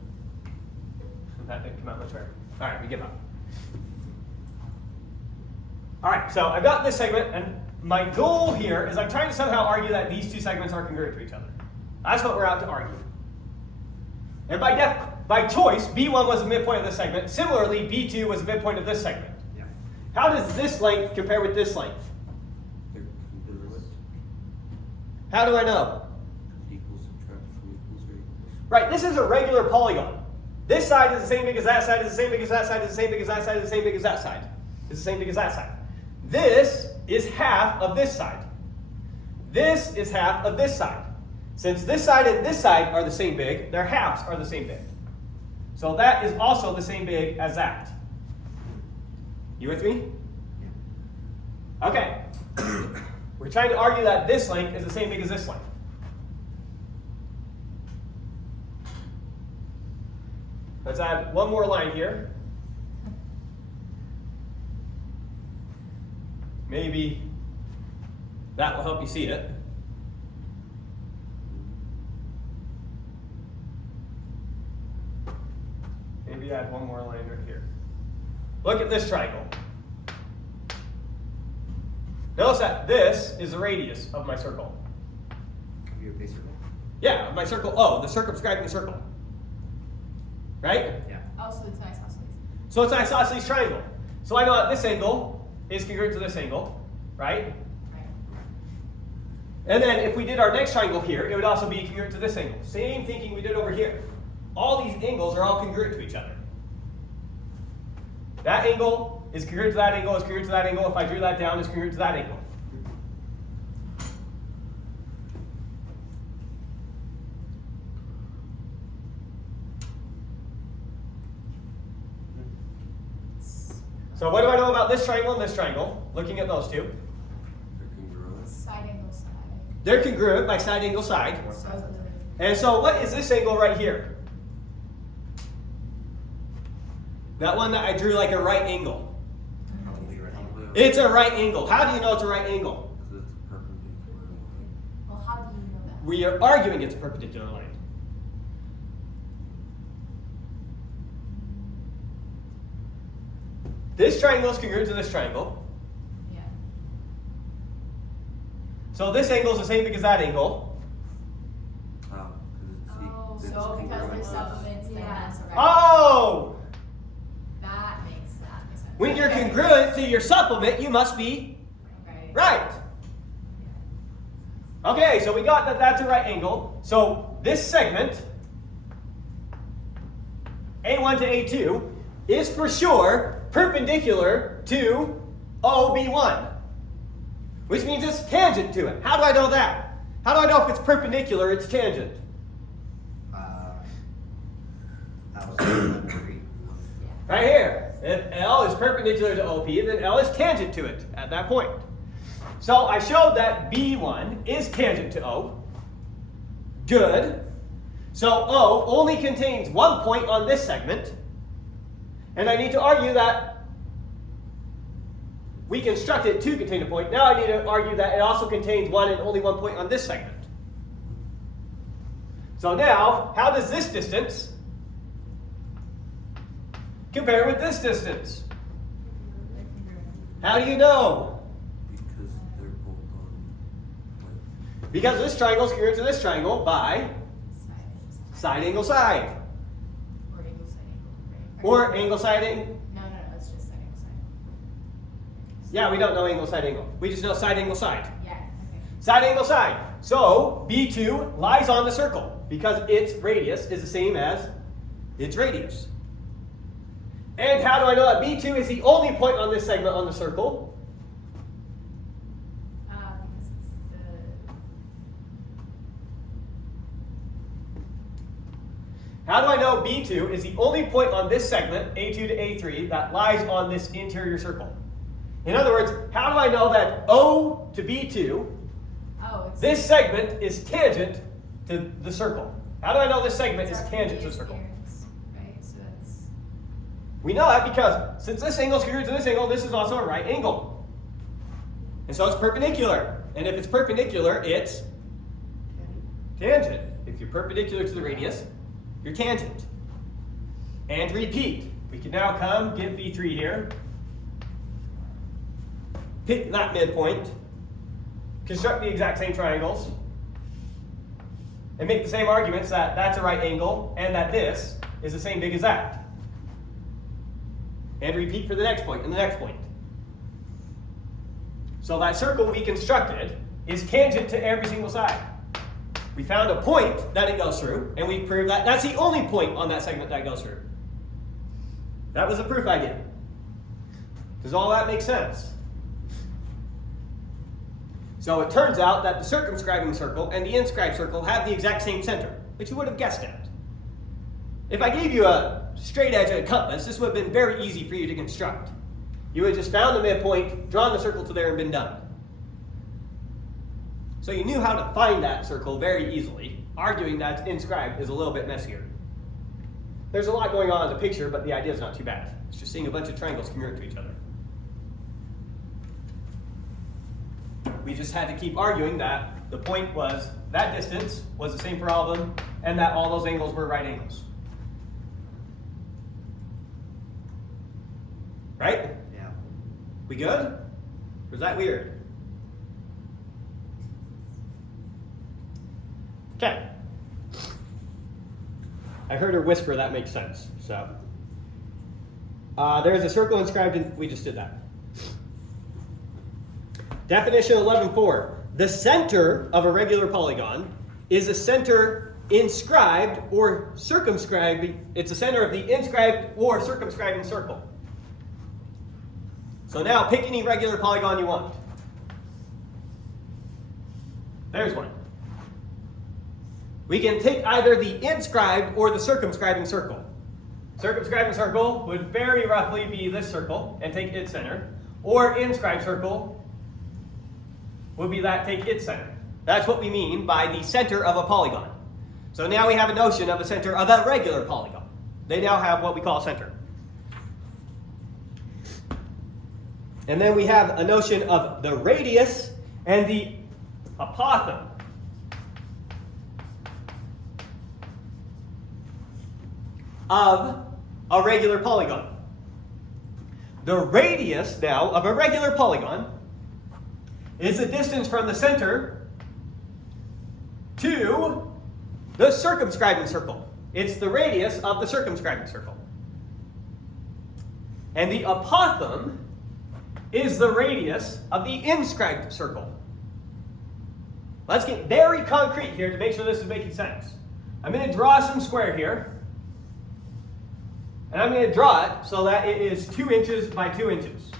That didn't come out much better. All right, we give up. All right, so I've got this segment, and my goal here is I'm trying to somehow argue that these two segments are congruent to each other. That's what we're out to argue. And by choice, B1 was the midpoint of this segment. Similarly, B2 was the midpoint of this segment. Yeah. How does this length compare with this length? They're congruent. How do I know? Equals subtract from equals or equals. Right, this is a regular polygon. This side is the same big as that side, is the same big as that side, is the same big as that side, is the same big as that side. Is the same big as that side. This is half of this side. This is half of this side. Since this side and this side are the same big, their halves are the same big. So that is also the same big as that. You with me? Yeah. Okay. We're trying to argue that this length is the same big as this length. Let's add one more line here. Maybe that will help you see it. Maybe add one more line right here. Look at this triangle. Notice that this is the radius of my circle. Of your base circle. Yeah, of my circle O, the circumscribing circle. Right? Yeah. Oh, so it's isosceles. So it's an isosceles triangle. So I know that this angle is congruent to this angle, right? Right. And then if we did our next triangle here, it would also be congruent to this angle. Same thinking we did over here. All these angles are all congruent to each other. That angle is congruent to that angle, is congruent to that angle. If I drew that down, it's congruent to that angle. So what do I know about this triangle and this triangle? Looking at those two. They're congruent. Side angle side. They're congruent by side angle side. So And so what is this angle right here? That one that I drew like a right angle. Probably right angle. It's a right angle. How do you know it's a right angle? Because it's perpendicular. well, how do you know that? we are arguing it's a perpendicular line. This triangle is congruent to this triangle. Yeah. So this angle is the same because that angle. Oh, Oh, because So because they're supplements, then Yeah. that's a right. Oh! That makes sense. When you're congruent to your supplement, you must be Right. right. Okay, so we got that that's a right angle. So this segment, A1 to A2, is for sure perpendicular to OB1, which means it's tangent to it. How do I know that? How do I know if it's perpendicular, it's tangent? I was saying three. Right here. If L is perpendicular to OP, then L is tangent to it at that point. So I showed that B1 is tangent to O. Good. So O only contains one point on this segment. And I need to argue that we construct it to contain a point. Now I need to argue that it also contains one and only one point on this segment. So now, how does this distance compare with this distance? How do you know? because they're both on. Because this triangle is congruent to this triangle by side angle side. Or angle side angle, right? Or angle side angle. No, it's just side angle side. Yeah, we don't know angle side angle. We just know side angle side. Yeah, okay. Side angle side. So B2 lies on the circle because its radius is the same as its radius. And how do I know that B2 is the only point on this segment on the circle? Because it's the How do I know B2 is the only point on this segment, A2 to A3, that lies on this interior circle? In other words, how do I know that O to B2, it's this segment is tangent to the circle? How do I know this segment is our tangent to the previous circle? theorems, right? So that's We know that because since this angle is congruent to this angle, this is also a right angle. And so it's perpendicular. And if it's perpendicular, it's tangent. If you're perpendicular to the radius, you're tangent. And repeat. We can now come, get B3 here. Pick that midpoint. Construct the exact same triangles. And make the same arguments that that's a right angle and that this is the same big as that. And repeat for the next point and the next point. So that circle we constructed is tangent to every single side. We found a point that it goes through, and we proved that that's the only point on that segment that goes through. That was the proof I did. Does all that make sense? So it turns out that the circumscribing circle and the inscribed circle have the exact same center, which you would have guessed at. If I gave you a straight edge and a compass, this would have been very easy for you to construct. You would have just found the midpoint, drawn the circle to there, and been done. So you knew how to find that circle very easily. Arguing that it's inscribed is a little bit messier. There's a lot going on in the picture, but the idea is not too bad. It's just seeing a bunch of triangles congruent to each other. We just had to keep arguing that the point was that distance was the same for all of them, and that all those angles were right angles. Right? Yeah. We good? Or is that weird? Okay. I heard her whisper, that makes sense. So there's a circle inscribed in, we just did that. Definition 11.4. The center of a regular polygon is a center inscribed or circumscribed. It's the center of the inscribed or circumscribing circle. So now pick any regular polygon you want. There's one. We can take either the inscribed or the circumscribing circle. Circumscribing circle would very roughly be this circle and take its center, or inscribed circle would be that take its center. That's what we mean by the center of a polygon. So now we have a notion of a center of a regular polygon. They now have what we call a center. And then we have a notion of the radius and the apothem. of a regular polygon. The radius now of a regular polygon is the distance from the center to the circumscribing circle. It's the radius of the circumscribing circle. And the apothem is the radius of the inscribed circle. Let's get very concrete here to make sure this is making sense. I'm going to draw some square here. And I'm going to draw it so that it is 2 inches by 2 inches.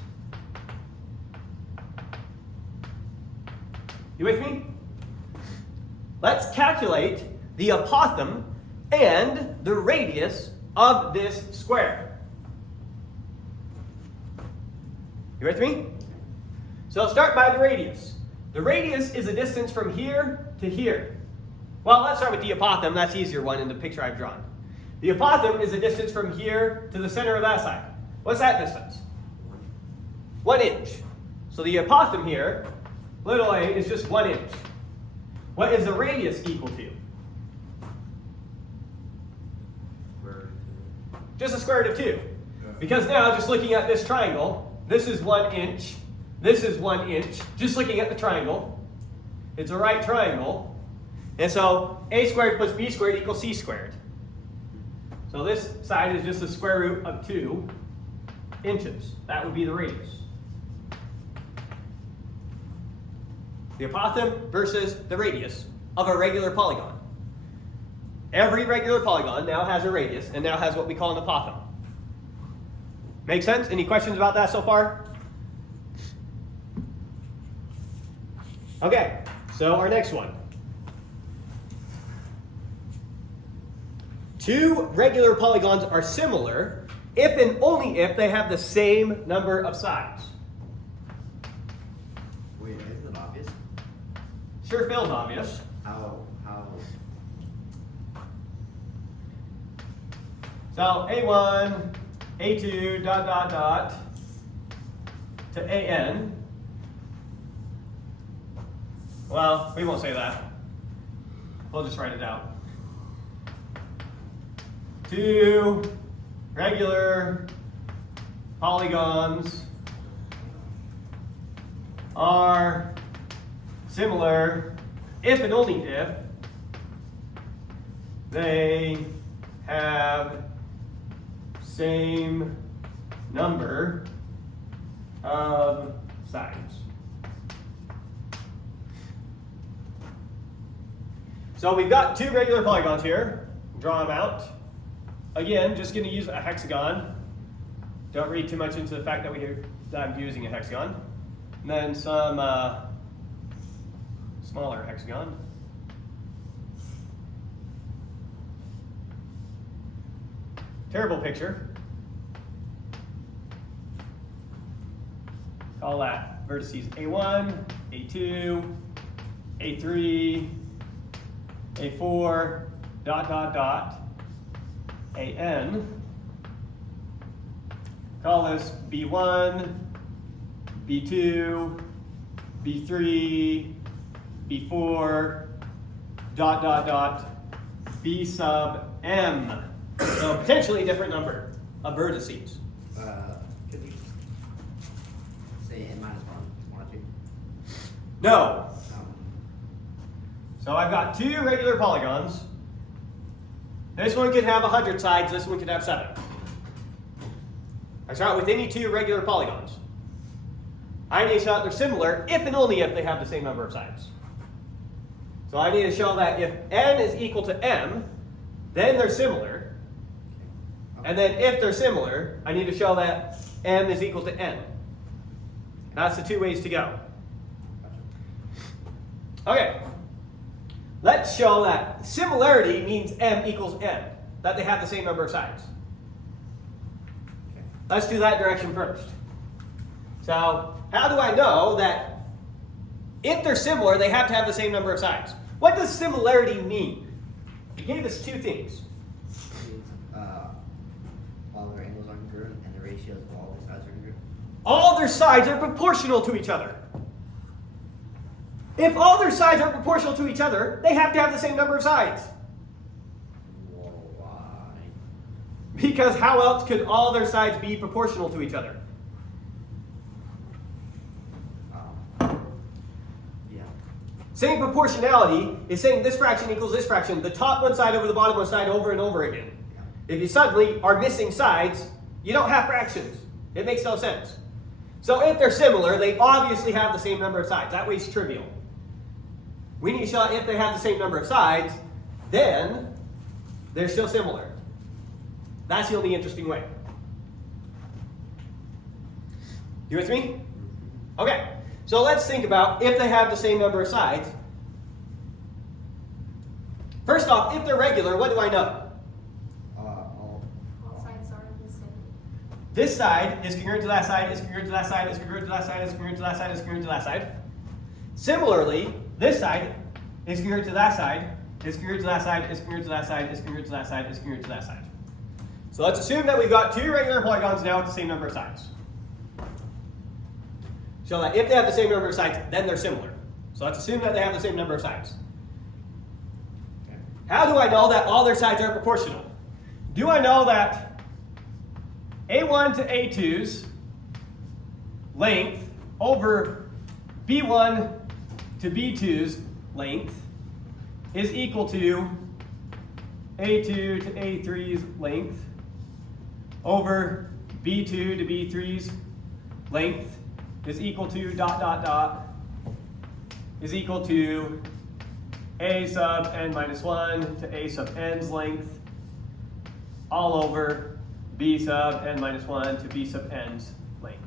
You with me? Let's calculate the apothem and the radius of this square. You with me? So I'll start by the radius. The radius is the distance from here to here. Well, let's start with the apothem. That's the easier one in the picture I've drawn. The apothem is the distance from here to the center of that side. What's that distance? 1 inch. So the apothem here, little a, is just 1 inch. What is the radius equal to? Just a square root of 2. Because now, just looking at this triangle, this is 1 inch, this is 1 inch. Just looking at the triangle, it's a right triangle. And so a squared plus b squared equals c squared. So this side is just the square root of 2 inches. That would be the radius. The apothem versus the radius of a regular polygon. Every regular polygon now has a radius and now has what we call an apothem. Make sense? Any questions about that so far? Okay, so our next one. 2 regular polygons are similar if and only if they have the same number of sides. Wait, is it obvious? Sure feels obvious. How? So A1, A2, dot, dot, dot, to AN. Well, we won't say that. We'll just write it out. 2 regular polygons are similar if and only if they have same number of sides. So we've got 2 regular polygons here. Draw them out. Again, just going to use a hexagon. Don't read too much into the fact that I'm using a hexagon. And then some smaller hexagon. Terrible picture. Call that vertices A1, A2, A3, A4, dot, dot, dot, AN. Call this B1, B2, B3, B4, dot, dot, dot, B sub M. So potentially a different number of vertices. Could you say n minus 1 or 2? No. No. So I've got 2 regular polygons. This one could have 100 sides, this one could have 7. I start with any 2 regular polygons. I need to show that they're similar if and only if they have the same number of sides. So I need to show that if n is equal to m, then they're similar. And then if they're similar, I need to show that m is equal to n. That's the 2 ways to go. Okay. Let's show that similarity means m equals n, that they have the same number of sides. Let's do that direction first. So how do I know that if they're similar, they have to have the same number of sides? What does similarity mean? He gave us 2 things. All their angles are congruent and the ratios of all their sides are congruent. All their sides are proportional to each other. If all their sides are proportional to each other, they have to have the same number of sides. Why? Because how else could all their sides be proportional to each other? Yeah. Saying proportionality is saying this fraction equals this fraction, the top one side over the bottom one side over and over again. If you suddenly are missing sides, you don't have fractions. It makes no sense. So if they're similar, they obviously have the same number of sides. That way it's trivial. We need to show if they have the same number of sides, then they're still similar. That's the only interesting way. You with me? Okay, so let's think about if they have the same number of sides. First off, if they're regular, what do I know? All. All sides are the same. This side is congruent to that side, is congruent to that side, is congruent to that side, is congruent to that side, is congruent to that side. Similarly, this side is congruent to that side, is congruent to that side, is congruent to that side, is congruent to that side, is congruent to that side. So let's assume that we've got two regular polygons now with the same number of sides. So that if they have the same number of sides, then they're similar. So let's assume that they have the same number of sides. How do I know that all their sides are proportional? Do I know that A1 to A2's length over B1 to B2's length is equal to A2 to A3's length over B2 to B3's length is equal to dot dot dot is equal to A sub n minus 1 to A sub n's length all over B sub n minus 1 to B sub n's length.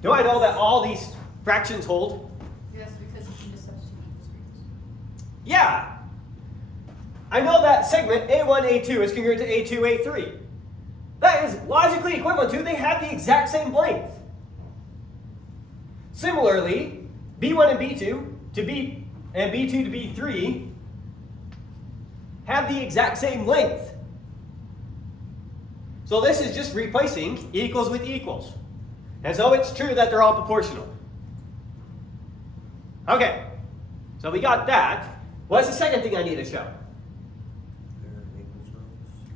Do I know that all these fractions hold? Yes, because you can just substitute equals for equals. Yeah. I know that segment A1, A2 is congruent to A2, A3. That is logically equivalent to they have the exact same length. Similarly, B1 and B2 to B and B2 to B3 have the exact same length. So this is just replacing equals with equals. And so it's true that they're all proportional. Okay, so we got that. What's the second thing I need to show?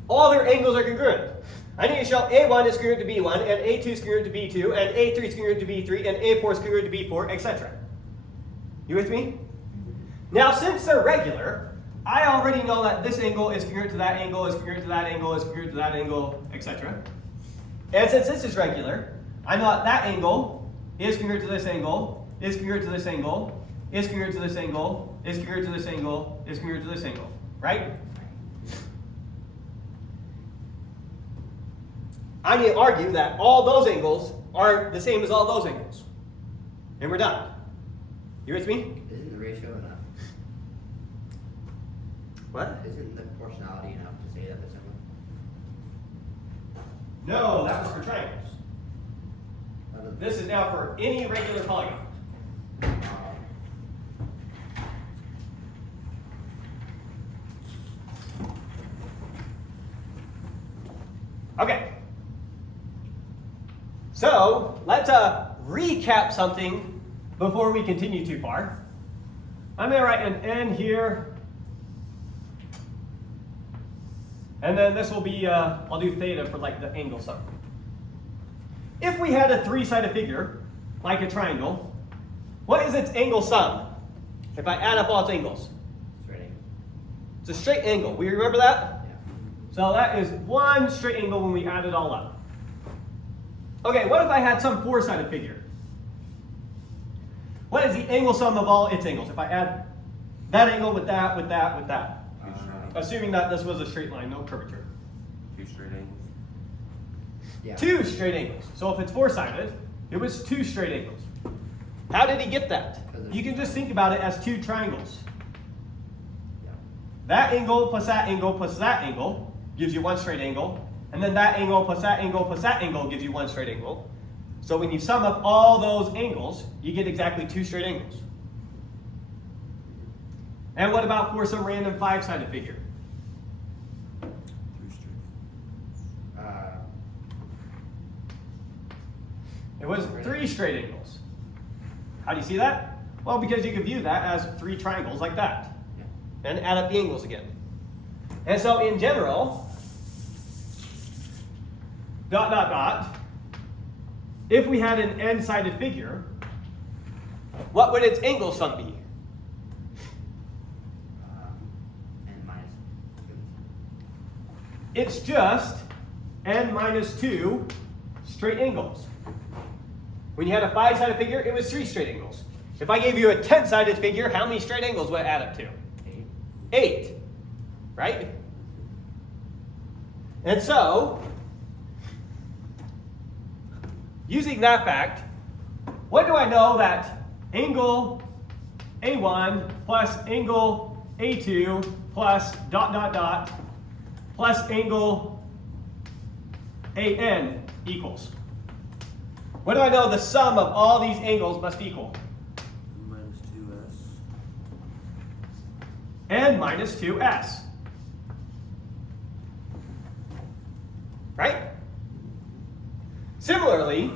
All their angles are congruent. I need to show A1 is congruent to B1, and A2 is congruent to B2, and A3 is congruent to B3, and A4 is congruent to B4, etc. You with me? Now, since they're regular, I already know that this angle is congruent to that angle, is congruent to that angle, is congruent to that angle, etc. And since this is regular, I know that that angle is congruent to this angle, is congruent to this angle, is congruent to this angle, is congruent to this angle, is congruent to this angle, right? I need to argue that all those angles are the same as all those angles. And we're done. You with me? Isn't the ratio enough? What? Isn't the proportionality enough to say that they're similar? No, that was for triangles. This is now for any regular polygon. Okay. So let's recap something before we continue too far. I'm going to write an n here. And then this will be, I'll do theta for like the angle sum. If we had a three-sided figure, like a triangle, what is its angle sum? If I add up all its angles. Straight angle. It's a straight angle. We remember that? Yeah. So that is one straight angle when we add it all up. Okay, what if I had some four-sided figure? What is the angle sum of all its angles? If I add that angle with that, with that, with that. Assuming that this was a straight line, no curvature. Two straight angles. Yeah. Two straight angles. So if it's four-sided, it was two straight angles. How did he get that? You can just think about it as two triangles. Yeah. That angle plus that angle plus that angle gives you one straight angle. And then that angle plus that angle plus that angle gives you one straight angle. So when you sum up all those angles, you get exactly two straight angles. And what about for some random five-sided figure? Three straight. It was three straight angles. How do you see that? Well, because you can view that as three triangles like that. And add up the angles again. And so in general, dot dot dot, if we had an n-sided figure, what would its angle sum be? N minus 2. It's just n minus 2 straight angles. When you had a 5-sided figure, it was 3 straight angles. If I gave you a 10-sided figure, how many straight angles would it add up to? 8. 8, right? And so, using that fact, what do I know that angle A1 plus angle A2 plus dot dot dot plus angle AN equals? What do I know the sum of all these angles must equal? Minus 2s. N minus 2s. Right? Similarly,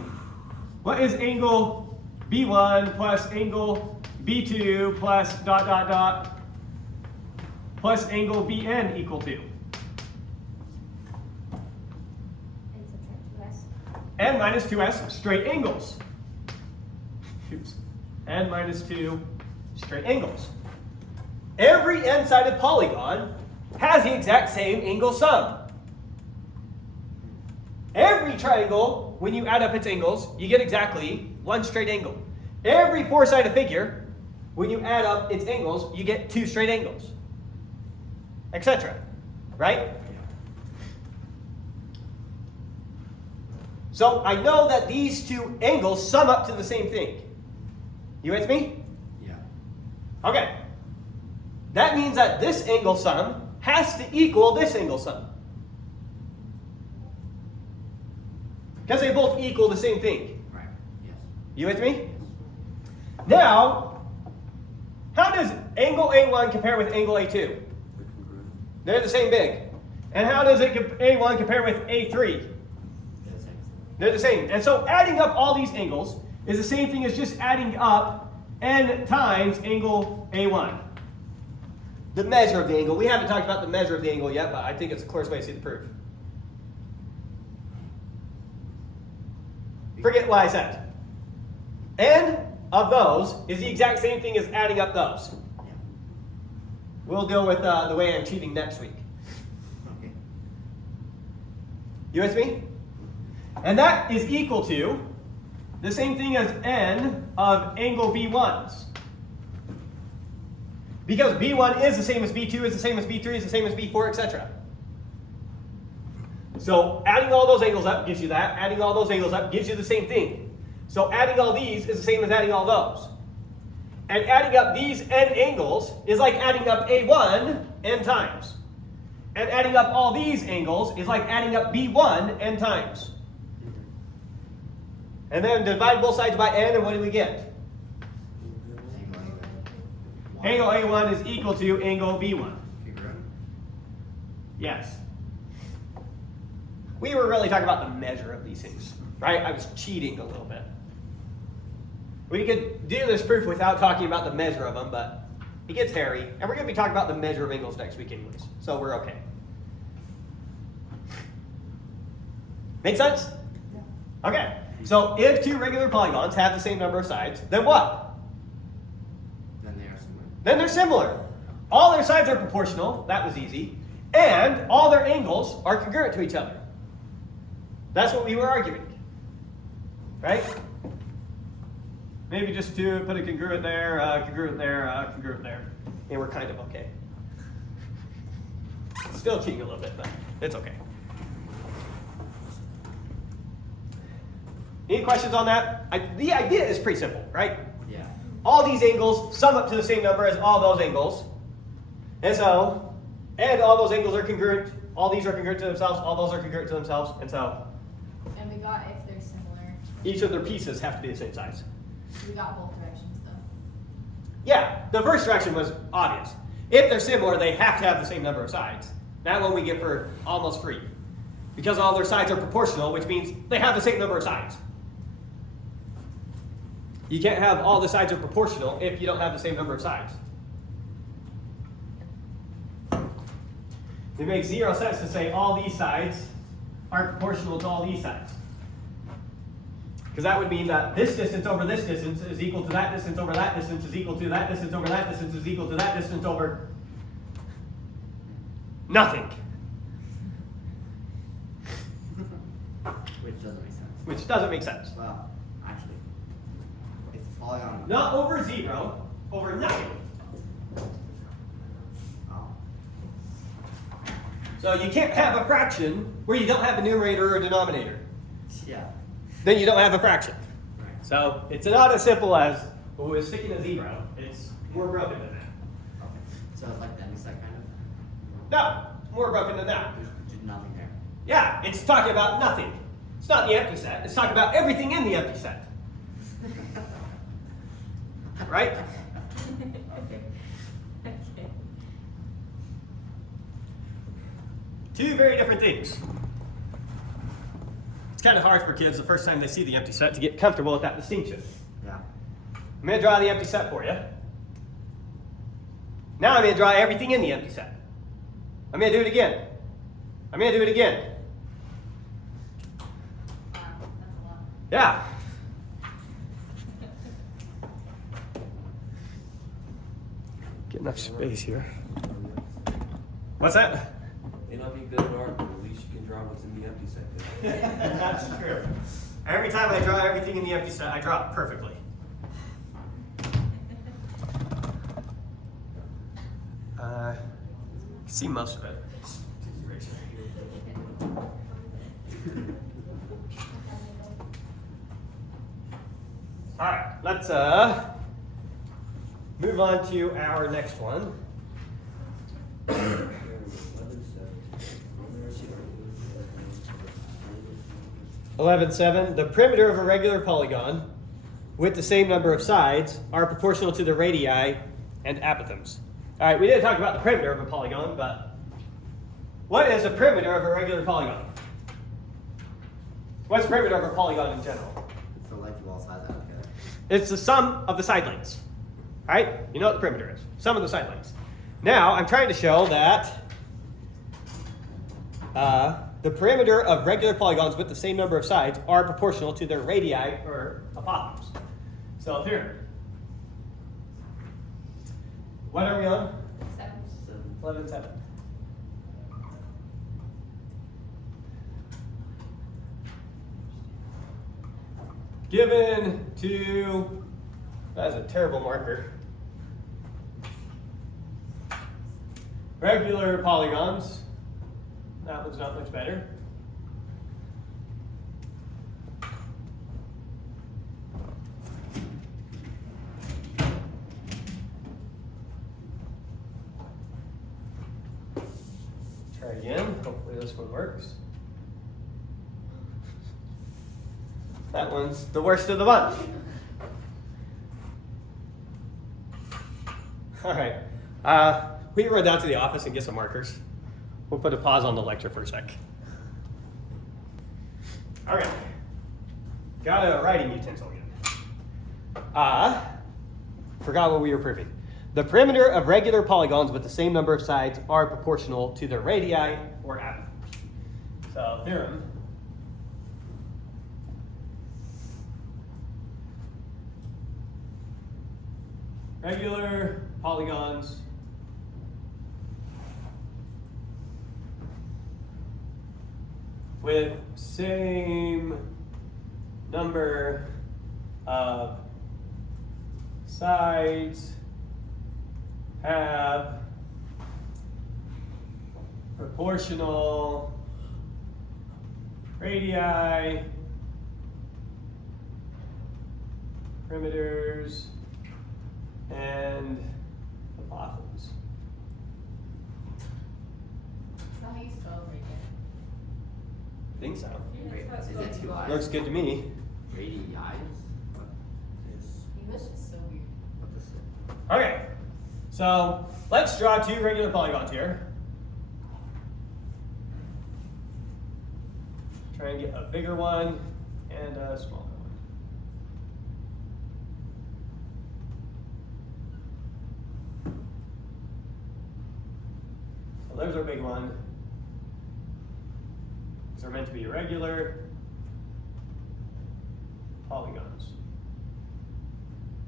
what is angle B1 plus angle B2 plus dot dot dot plus angle BN equal to? And subtract 2s. N minus 2s straight angles. Oops. N minus 2 straight angles. Every n-sided polygon has the exact same angle sum. Every triangle, when you add up its angles, you get exactly 1 straight angle. Every 4-sided figure, when you add up its angles, you get 2 straight angles, etc. Right? So I know that these 2 angles sum up to the same thing. You with me? Yeah. Okay. That means that this angle sum has to equal this angle sum. Because they both equal the same thing. Right. Yes. You with me? Now, how does angle A1 compare with angle A2? They're congruent. They're the same big. And how does A1 compare with A3? That's excellent. They're the same. And so adding up all these angles is the same thing as just adding up n times angle A1. The measure of the angle. We haven't talked about the measure of the angle yet, but I think it's the clearest way to see the proof. Forget what I said. N of those is the exact same thing as adding up those. Yeah. We'll deal with the way I'm cheating next week. Okay. You with me? And that is equal to the same thing as n of angle B1s. Because B1 is the same as B2, is the same as B3, is the same as B4, etc. So adding all those angles up gives you that. Adding all those angles up gives you the same thing. So adding all these is the same as adding all those. And adding up these n angles is like adding up A1 n times. And adding up all these angles is like adding up B1 n times. And then divide both sides by n, and what do we get? Angle A1. Angle A1 is equal to angle B1. Congruent. Yes. We were really talking about the measure of these things, right? I was cheating a little bit. We could do this proof without talking about the measure of them, but it gets hairy. And we're going to be talking about the measure of angles next week anyways, so we're okay. Make sense? Okay. So if 2 regular polygons have the same number of sides, then what? Then they are similar. Then they're similar. All their sides are proportional. That was easy. And all their angles are congruent to each other. That's what we were arguing. Right? Maybe just to put a congruent there, congruent there, congruent there. And we're kind of okay. Still cheating a little bit, but it's okay. Any questions on that? The idea is pretty simple, right? Yeah. All these angles sum up to the same number as all those angles. And so, and all those angles are congruent. All these are congruent to themselves. All those are congruent to themselves. And so, And we got if they're similar. each of their pieces have to be the same size. We got both directions though. Yeah, the first direction was obvious. If they're similar, they have to have the same number of sides. That one we get for almost free. Because all their sides are proportional, which means they have the same number of sides. You can't have all the sides are proportional if you don't have the same number of sides. It makes 0 sense to say all these sides are proportional to all these sides. Because that would mean that this distance over this distance is equal to that distance over that distance is equal to that distance over that distance is equal to that distance over nothing. Which doesn't make sense. Which doesn't make sense. Well, actually, if the polygon. Not over 0, over nothing. Oh. So you can't have a fraction where you don't have a numerator or a denominator. Yeah. Then you don't have a fraction. Right. So it's not as simple as, oh, it's sticking a 0. It's more broken than that. Okay. So it's like the empty set kind of. No, it's more broken than that. There's nothing there. Yeah, it's talking about nothing. It's not the empty set. It's talking about everything in the empty set. Right? Okay. Okay. Two very different things. It's kind of hard for kids the first time they see the empty set to get comfortable with that distinction. Yeah. I'm going to draw the empty set for you. Now I'm going to draw everything in the empty set. I'm going to do it again. I'm going to do it again. Wow, that's a lot. Yeah. Get enough space here. What's that? May not be good in art, but at least you can draw what's in the empty set. That's true. Every time I draw everything in the empty set, I draw it perfectly. See most of it. All right, let's move on to our next one. 11.7. The perimeter of a regular polygon with the same number of sides are proportional to the radii and apothems. All right, we didn't talk about the perimeter of a polygon, but what is the perimeter of a regular polygon? What's the perimeter of a polygon in general? It's the length of all sides added together. It's the sum of the side lengths. All right, you know what the perimeter is. Sum of the side lengths. Now, I'm trying to show that the perimeter of regular polygons with the same number of sides are proportional to their radii or apothems. So here, what are we on? 11.7. Given to, that's a terrible marker, regular polygons, that one's not much better. Try again, hopefully this one works. That one's the worst of the bunch. All right, we can run down to the office and get some markers. We'll put a pause on the lecture for a sec. All right, got a writing utensil again. Forgot what we were proving. The perimeter of regular polygons with the same number of sides are proportional to their radii or apothems. So theorem. Regular polygons with same number of sides have proportional radii, perimeters, and apothems. Is that how you spell radii? I think so. Wait, is it two eyes? Looks good to me. Radii? What is? English is so weird. What is it? Okay, so let's draw two regular polygons here. Try and get a bigger one and a smaller one. So there's our big one. These are meant to be regular polygons.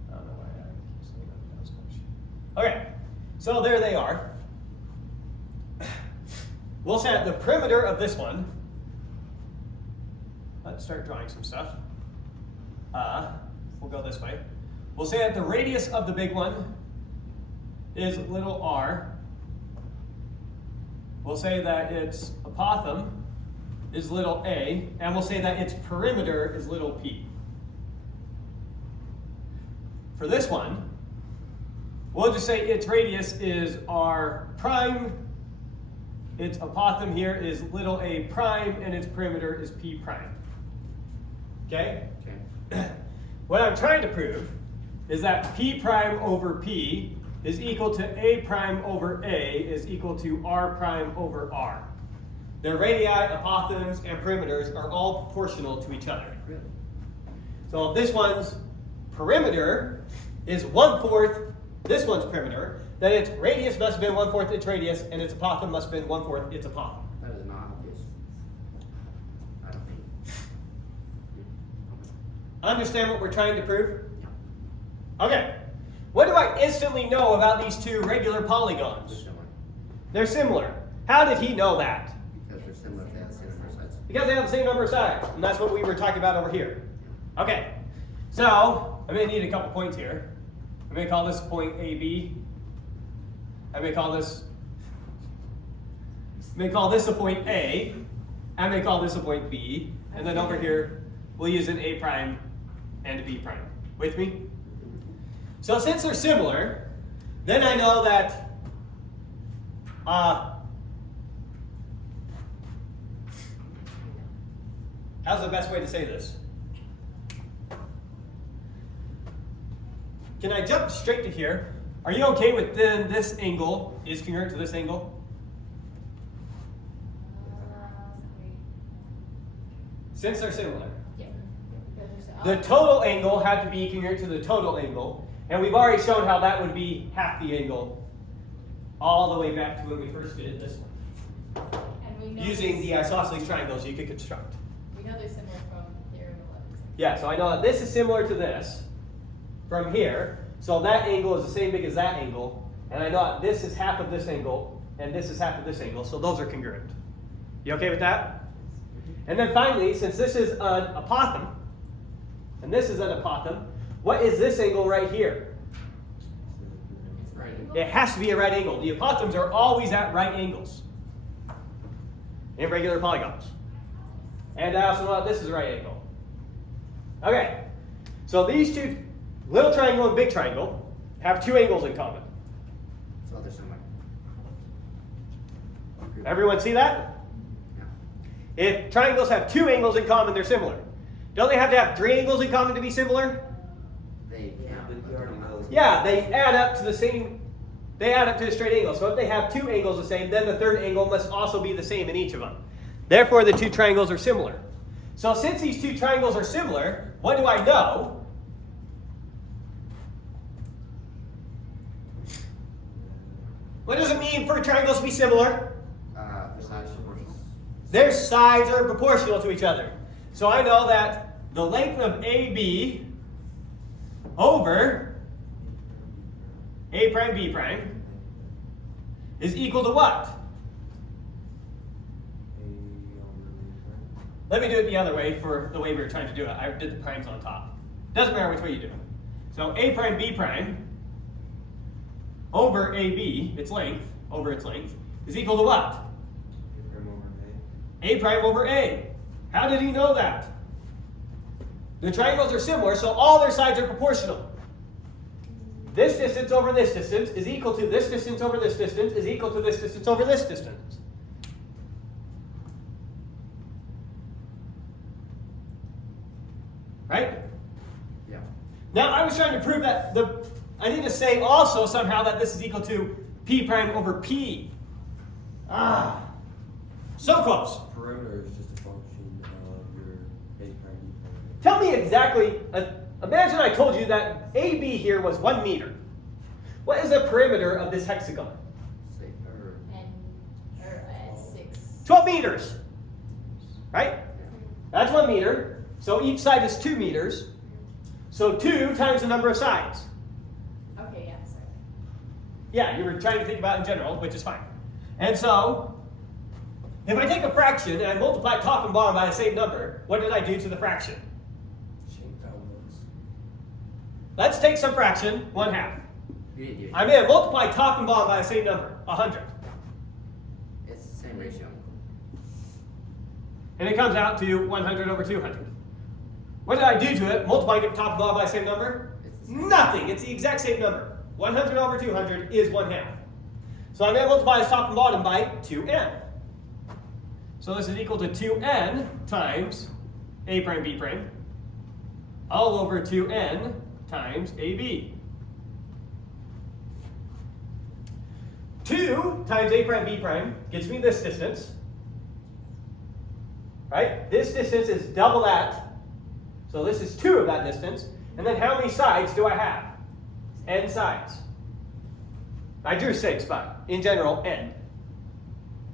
I don't know why I keep saying that. That was okay, so there they are. We'll set the perimeter of this one. Let's start drawing some stuff. We'll go this way. We'll say that the radius of the big one is little r. We'll say that its apothem is little a, and we'll say that its perimeter is little p. For this one, we'll just say its radius is r prime, its apothem here is little a prime, and its perimeter is p prime. Okay? Okay. What I'm trying to prove is that p prime over p is equal to a prime over a is equal to r prime over r. Their radii, apothems, and perimeters are all proportional to each other. Really? So if this one's perimeter is 1/4 this one's perimeter, then its radius must have been 1/4 its radius, and its apothem must have been 1/4 its apothem. That is not obvious. I don't think. Understand what we're trying to prove? Yeah. Okay. What do I instantly know about these two regular They're polygons? similar. They're similar. How did he know that? Because they're similar, they have the same number of sides. Because they have the same number of sides, and that's what we were talking about over here. Okay, so I'm going to need a couple points here. I'm going to call this point AB. I'm going to call this a point A. I'm going to call this a point B. And then over here, we'll use an A prime and a B prime. With me? So since they're similar, then I know that how's the best way to say this? Can I jump straight to here? Are you okay with then this angle is congruent to this angle? Since they're similar. Yeah. The total angle had to be congruent to the total angle, and we've already shown how that would be half the angle all the way back to when we first did this one. And we know Using this- the isosceles triangles you could construct. We know they're similar from theorem 11. Yeah, so I know that this is similar to this from here. So that angle is the same big as that angle. And I know that this is half of this angle, and this is half of this angle. So those are congruent. You okay with that? And then finally, since this is an apothem, and this is an apothem, what is this angle right here? It's right. It has to be a right angle. The apothems are always at right angles in regular polygons. And I also know that this is a right angle. Okay, so these two, little triangle and big triangle, have two angles in common. So they're similar. Everyone see that? Yeah. If triangles have two angles in common, they're similar. Don't they have to have three angles in common to be similar? They count. But you already know. Yeah, they add up to the same, they add up to a straight angle. So if they have two angles the same, then the third angle must also be the same in each of them. Therefore, the two triangles are similar. So since these two triangles are similar, what do I know? What does it mean for triangles to be similar? The sides are proportional. Their sides are proportional to each other. So I know that the length of AB over A prime B prime is equal to what? Let me do it the other way for the way we were trying to do it. I did the primes on top. Doesn't matter which way you do it. So A prime B prime over AB, its length, over its length, is equal to what? A prime over A. How did he know that? The triangles are similar, so all their sides are proportional. This distance over this distance is equal to this distance over this distance is equal to this distance over this distance. Right? Yeah. Now I was trying to prove that I need to say also somehow that this is equal to P prime over P. So close. Perimeter is just a function of your A prime, B prime. Tell me exactly, imagine I told you that AB here was 1 meter. What is the perimeter of this hexagon? Say, or And, or 6. 12 meters. right? That's 1 meter. So each side is 2 meters. So 2 times the number of sides. Okay, yeah, sorry. Yeah, you were trying to think about it in general, which is fine. And so, if I take a fraction and I multiply top and bottom by the same number, what did I do to the fraction? Change downwards. Let's take some fraction, 1/2. You didn't do it. I'm going to multiply top and bottom by the same number, 100. It's the same ratio. And it comes out to 100 over 200. What did I do to it, multiplying it top and bottom by the same number? It's the same. Nothing. It's the exact same number. 100 over 200 is 1/2. So I'm going to multiply this top and bottom by 2n. So this is equal to 2n times a prime b prime all over 2n times ab. 2 times a prime b prime gives me this distance. Right? This distance is double that. So this is 2 of that distance. And then how many sides do I have? N sides. I drew 6, but in general, n.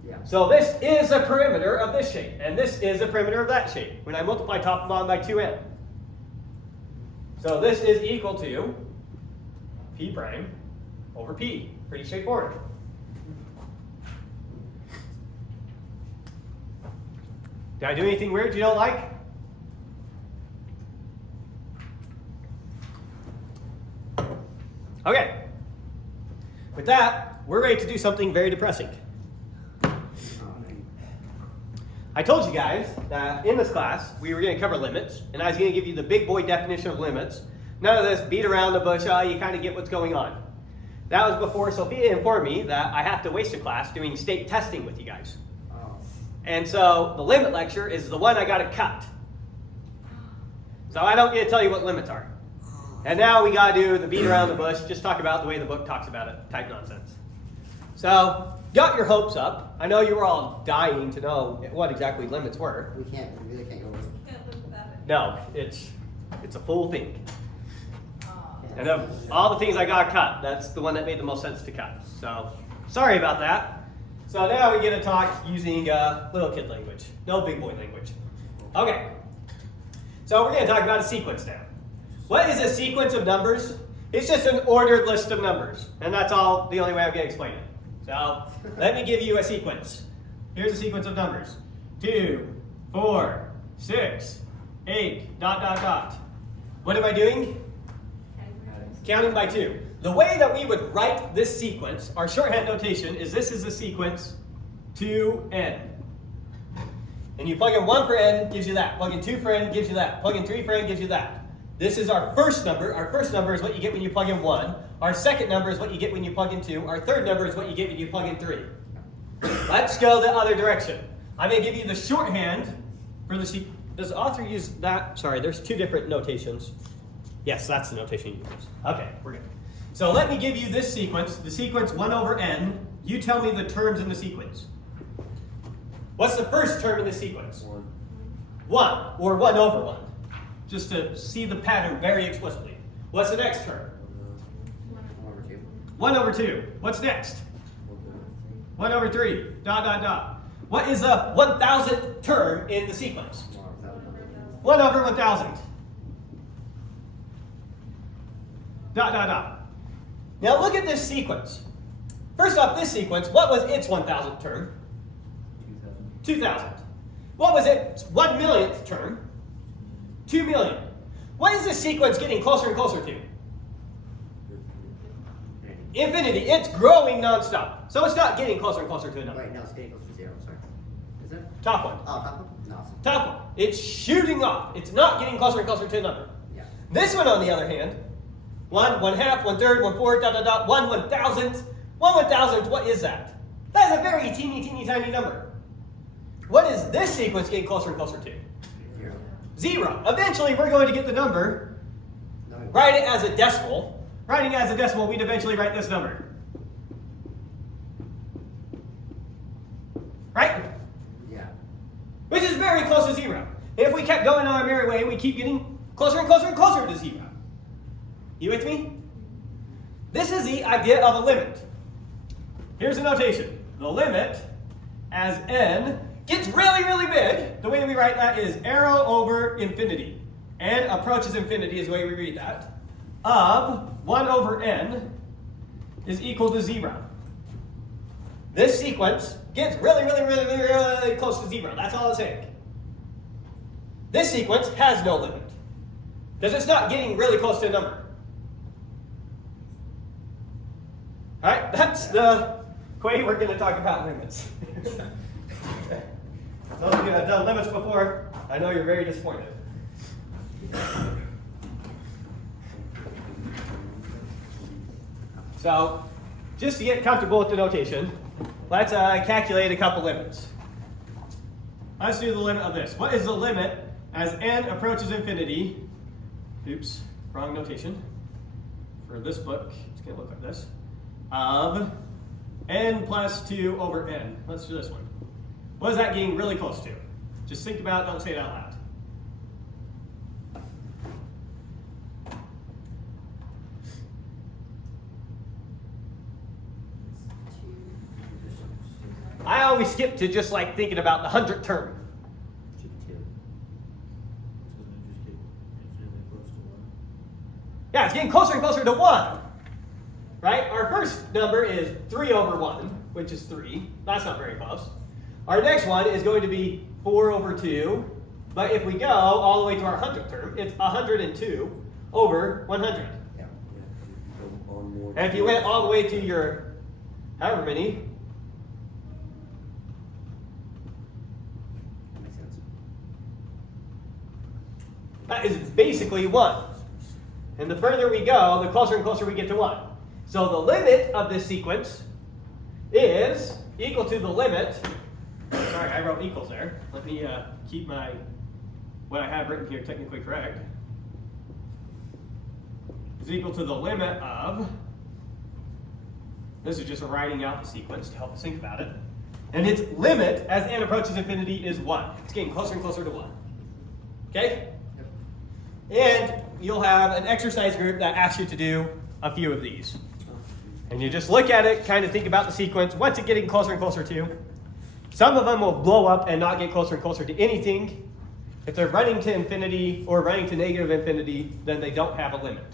Yeah. So this is a perimeter of this shape, and this is a perimeter of that shape when I multiply top and bottom by 2n. So this is equal to p prime over p. Pretty straightforward. Did I do anything weird you don't like? Okay. With that, we're ready to do something very depressing. I told you guys that in this class, we were going to cover limits, and I was going to give you the big boy definition of limits. None of this beat around the bush, you kind of get what's going on. That was before Sophia informed me that I have to waste a class doing state testing with you guys. Oh. And so the limit lecture is the one I got to cut. So I don't get to tell you what limits are. And now we got to do the beat around the bush, just talk about the way the book talks about it, type nonsense. So, got your hopes up. I know you were all dying to know what exactly limits were. We really can't go over it. Can't live without it. No, it's a full thing. Aw. And of all the things I got cut, that's the one that made the most sense to cut. So, sorry about that. So now we get to talk using little kid language, no big boy language. Okay, so we're going to talk about a sequence now. What is a sequence of numbers? It's just an ordered list of numbers, and that's all. The only way I'm going to explain it. So let me give you a sequence. Here's a sequence of numbers: 2, 4, 6, 8, dot, dot, dot. What am I doing? Counting by 2. The way that we would write this sequence, our shorthand notation, is this is a sequence 2n. And you plug in 1 for n, gives you that. Plug in 2 for n, gives you that. Plug in 3 for n, gives you that. This is our first number. Our first number is what you get when you plug in 1. Our second number is what you get when you plug in 2. Our third number is what you get when you plug in 3. Let's go the other direction. I'm going to give you the shorthand for the sequence. Does the author use that? Sorry, there's 2 different notations. Yes, that's the notation you use. Okay, we're good. So let me give you this sequence, the sequence 1 over n. You tell me the terms in the sequence. What's the first term in the sequence? 1, or 1 over 1. Just to see the pattern very explicitly. What's the next term? 1 over 2. 1 over 2. What's next? 1 over 3. Dot, dot, dot. What is the 1,000th term in the sequence? 1 over 1,000. Dot, dot, dot. Now look at this sequence. First off, this sequence, what was its 1,000th term? 2,000. What was its 1,000,000th term? 2 million. What is this sequence getting closer and closer to? Infinity. It's growing nonstop. So it's not getting closer and closer to a number. Wait, no, it's getting closer to 0. Sorry. Is it? Top one. Oh, top one? No. Top one. It's shooting off. It's not getting closer and closer to a number. Yeah. This one, on the other hand, 1, 1/2, 1/3, 1/4, dot, dot, dot, 1 1,000th. 1 1,000th, what is that? That is a very teeny tiny number. What is this sequence getting closer and closer to? 0. 0. Eventually, we're going to get the number, No. write it as a decimal. Writing it as a decimal, we'd eventually write this number. Right? Yeah. Which is very close to 0. If we kept going on our merry way, we keep getting closer and closer and closer to 0. You with me? This is the idea of a limit. Here's the notation. The limit as n gets really, really big, the way we write that is arrow over infinity. N approaches infinity is the way we read that. Of 1 over n is equal to 0. This sequence gets really, really, really, really, really close to 0. That's all it's saying. This sequence has no limit. Because it's not getting really close to a number. Alright, that's the way we're going to talk about limits. Those of you that have done limits before, I know you're very disappointed. So, just to get comfortable with the notation, let's calculate a couple limits. Let's do the limit of this. What is the limit as n approaches infinity? Oops, wrong notation. For this book, it's going to look like this. Of n plus 2 over n. Let's do this one. What is that getting really close to? Just think about it, don't say it out loud. I always skip to just like thinking about the 100th term. Yeah, it's getting closer and closer to 1. Right? Our first number is 3 over 1, which is 3. That's not very close. Our next one is going to be 4 over 2. But if we go all the way to our 100th term, it's 102 over 100. Yeah. On more. And if you went all the way to your however many, That makes sense. that is basically 1. And the further we go, the closer and closer we get to 1. So the limit of this sequence is equal to the limit. Sorry, I wrote equals there. Let me keep my what I have written here technically correct. Is equal to the limit of. This is just writing out the sequence to help us think about it. And its limit as n approaches infinity is 1. It's getting closer and closer to 1. Okay? And you'll have an exercise group that asks you to do a few of these. And you just look at it, kind of think about the sequence. What's it getting closer and closer to? Some of them will blow up and not get closer and closer to anything. If they're running to infinity or running to negative infinity, then they don't have a limit.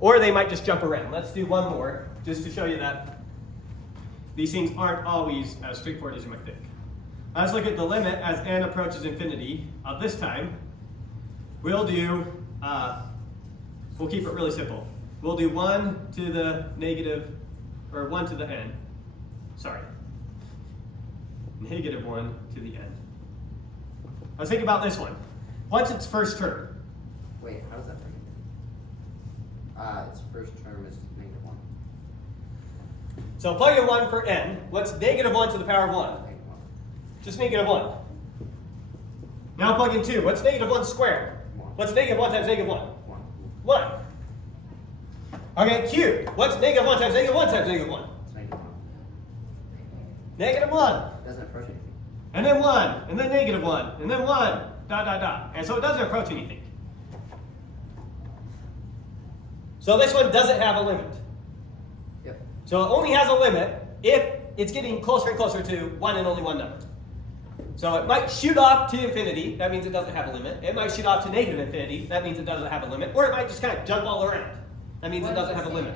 Or they might just jump around. Let's do one more, just to show you that these things aren't always as straightforward as you might think. Let's look at the limit as n approaches infinity of this time. We'll do, we'll keep it really simple. We'll do 1 to the negative, or 1 to the n. Sorry. Negative 1 to the n. Let's think about this one. What's its first term? Wait, how does that break it? Its first term is negative 1. So plug in 1 for n. What's negative 1 to the power of 1? Negative 1. Just negative 1. Now plug in 2. What's negative 1 squared? 1. What's negative 1 times negative 1? 1. 1. Okay, cubed. What's negative 1 times negative 1 times negative 1? It's negative 1. Negative 1. It doesn't approach anything. And then 1. And then negative 1. And then 1. Dot, dot, dot. And so it doesn't approach anything. So this one doesn't have a limit. Yep. So it only has a limit if it's getting closer and closer to 1 and only 1 number. So it might shoot off to infinity. That means it doesn't have a limit. It might shoot off to negative infinity. That means it doesn't have a limit. Or it might just kind of jump all around. That means it doesn't have a limit.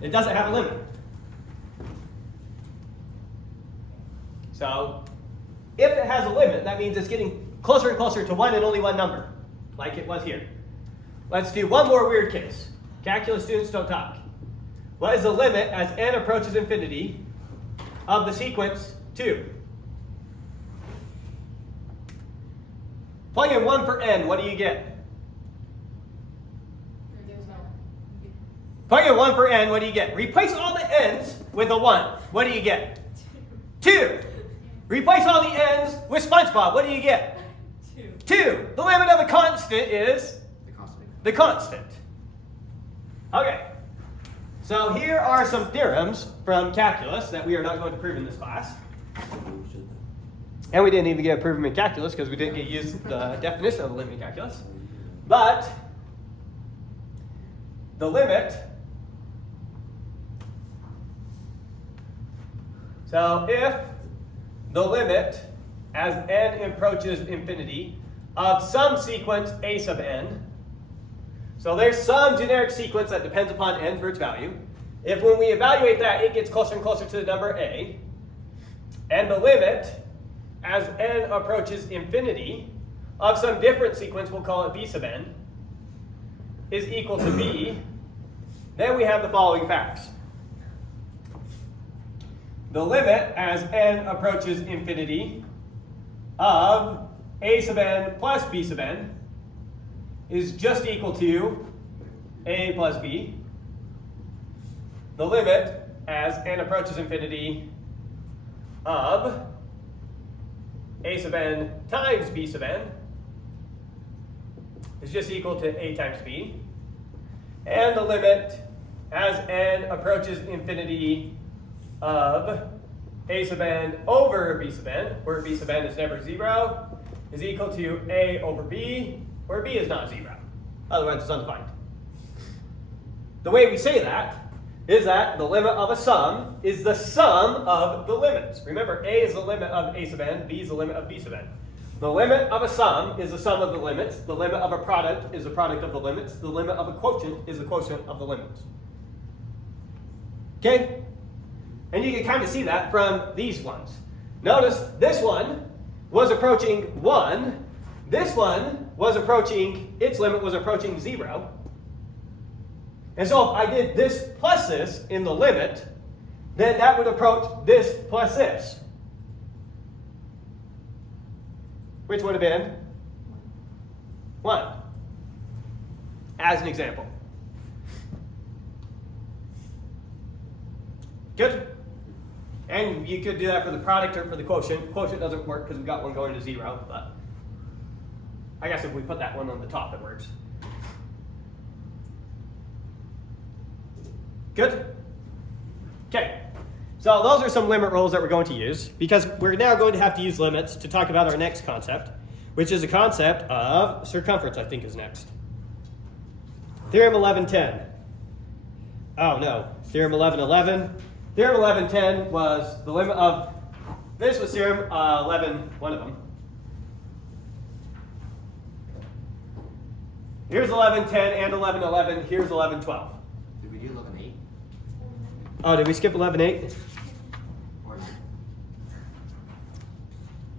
It doesn't have a limit. So if it has a limit, that means it's getting closer and closer to 1 and only 1 number, like it was here. Let's do one more weird case. Calculus students don't talk. What is the limit as n approaches infinity of the sequence 2? Plug in 1 for n, what do you get? Plug in 1 for n, what do you get? Replace all the n's with a 1. What do you get? 2. Replace all the n's with SpongeBob. What do you get? 2. The limit of the constant is? The constant. The constant. Okay. So here are some theorems from calculus that we are not going to prove in this class. And we didn't even get to prove them in calculus because we didn't get used the definition of the limit in calculus. But the limit, so if the limit as n approaches infinity of some sequence a sub n. So there's some generic sequence that depends upon n for its value. If when we evaluate that, it gets closer and closer to the number a, and the limit as n approaches infinity of some different sequence, we'll call it b sub n, is equal to b, then we have the following facts. The limit as n approaches infinity of a sub n plus b sub n is just equal to a plus b. The limit as n approaches infinity of a sub n times b sub n is just equal to a times b. And the limit as n approaches infinity of a sub n over b sub n, where b sub n is never 0, is equal to a over b, where b is not 0. Otherwise, it's undefined. The way we say that is that the limit of a sum is the sum of the limits. Remember, a is the limit of a sub n, b is the limit of b sub n. The limit of a sum is the sum of the limits. The limit of a product is the product of the limits. The limit of a quotient is the quotient of the limits. Okay? And you can kind of see that from these ones. Notice this one was approaching 1. This one was approaching, its limit was approaching 0. And so if I did this plus this in the limit, then that would approach this plus this, which would have been 1, as an example. Good? And you could do that for the product or for the quotient. Quotient doesn't work because we've got one going to 0, but I guess if we put that one on the top, it works. Good? Okay. So those are some limit rules that we're going to use, because we're now going to have to use limits to talk about our next concept, which is a concept of circumference, I think is next. Theorem 1110. Oh no, Theorem 1111. Theorem 1110 was the limit of, this was Theorem 11, one of them. Here's 1110 and 1111, here's 1112. Did we do 11.8? Oh, did we skip 11.8? Or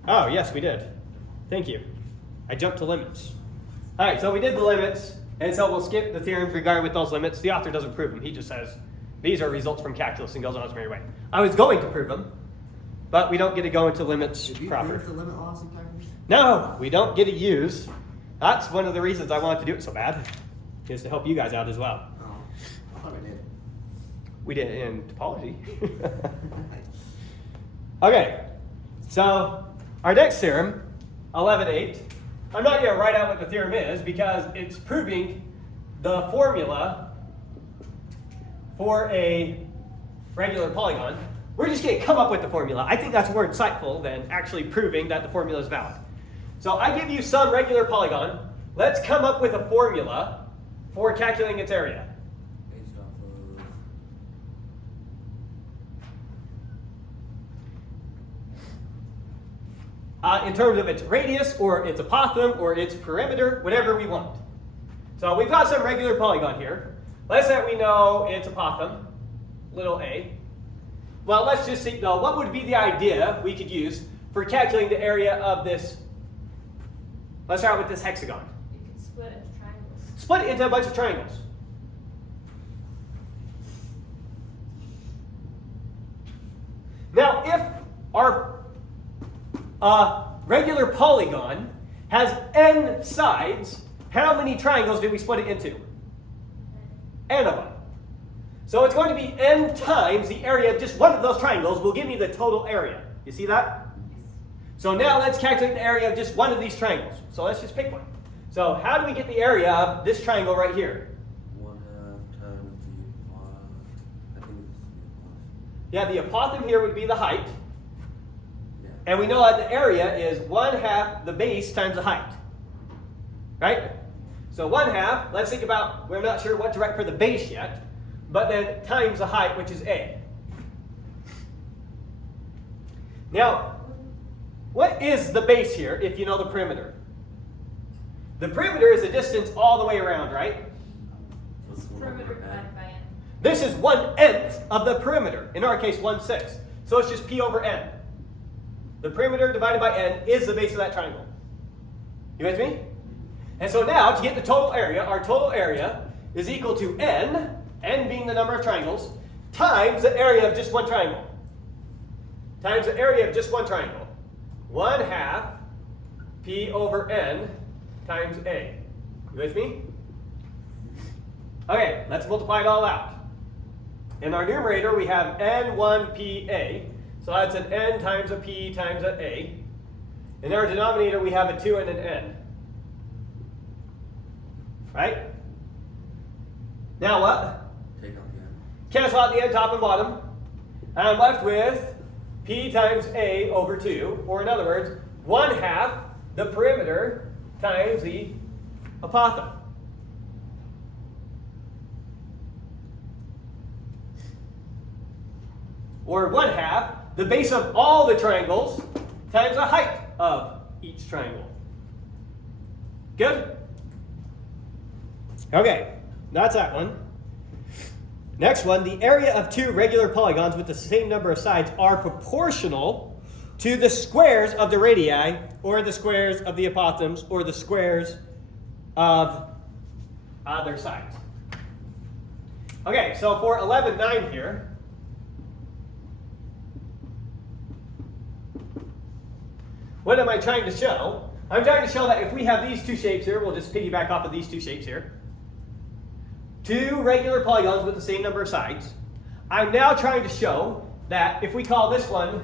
Oh, yes, we did. Thank you. I jumped to limits. All right, so we did the limits, and so we'll skip the theorems regarding with those limits. The author doesn't prove them. He just says, these are results from calculus, and goes on his merry way. I was going to prove them, but we don't get to go into limits did you proper. prove the limit laws in calculus? No, we don't get to use. That's one of the reasons I wanted to do it so bad, is to help you guys out as well. Oh, I thought I did. We did it in topology. Okay, so our next theorem, 11.8. I'm not going to write out what the theorem is because it's proving the formula for a regular polygon. We're just going to come up with the formula. I think that's more insightful than actually proving that the formula is valid. So I give you some regular polygon. Let's come up with a formula for calculating its area. Based off of In terms of its radius, or its apothem, or its perimeter, whatever we want. So we've got some regular polygon here. Let's say we know its apothem, little a. Well, let's just see, though, what would be the idea we could use for calculating the area of this? Let's start with this hexagon. You can split it into triangles. Split it into a bunch of triangles. Now, if our regular polygon has n sides, how many triangles did we split it into? N of them. So it's going to be n times the area of just one of those triangles will give me the total area. You see that? So now let's calculate the area of just one of these triangles. So let's just pick one. So how do we get the area of this triangle right here? 1/2 times the I think it's Yeah, the apothem here would be the height. yeah. And we know that the area is 1/2 the base times the height. Right? So 1/2, let's think about, we're not sure what to write for the base yet, but then times the height, which is a. Now, what is the base here if you know the perimeter? The perimeter is the distance all the way around, right? Perimeter divided by n. This is 1/n of the perimeter. In our case, 1/6. So it's just p over n. The perimeter divided by n is the base of that triangle. You with me? And so now, to get the total area, our total area is equal to n, n being the number of triangles, times the area of just one triangle. Times the area of just one triangle. 1/2 p over n times a. You with me? Okay, let's multiply it all out. In our numerator, we have n1pa, so that's an n times a p times an a. In our denominator, we have a 2 and an n. Right? Now what? Take out the n. Cancel out the n top and bottom. And I'm left with p times a over 2, or in other words, 1/2 the perimeter times the apothem. Or 1/2 the base of all the triangles times the height of each triangle. Good? Okay, that's that one. Next one, the area of two regular polygons with the same number of sides are proportional to the squares of the radii, or the squares of the apothems, or the squares of their sides. Okay, so for 11(9) here, what am I trying to show? I'm trying to show that if we have these two shapes here, we'll just piggyback off of these two shapes here. Two regular polygons with the same number of sides. I'm now trying to show that if we call this one's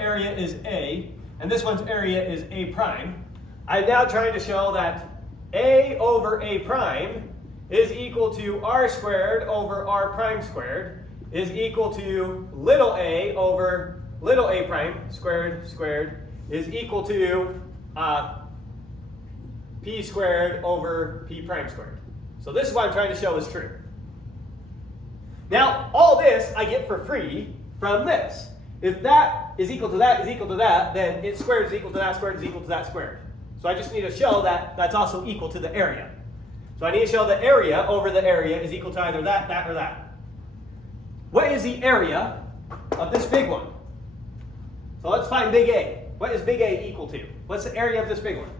area is A, and this one's area is A prime, I'm now trying to show that A over A prime is equal to R squared over R prime squared is equal to little a over little a prime squared is equal to p squared over p prime squared. So this is what I'm trying to show is true. Now, all this I get for free from this. If that is equal to that is equal to that, then it squared is equal to that squared is equal to that squared. So I just need to show that that's also equal to the area. So I need to show the area over the area is equal to either that, that, or that. What is the area of this big one? So let's find big A. What is big A equal to? What's the area of this big one?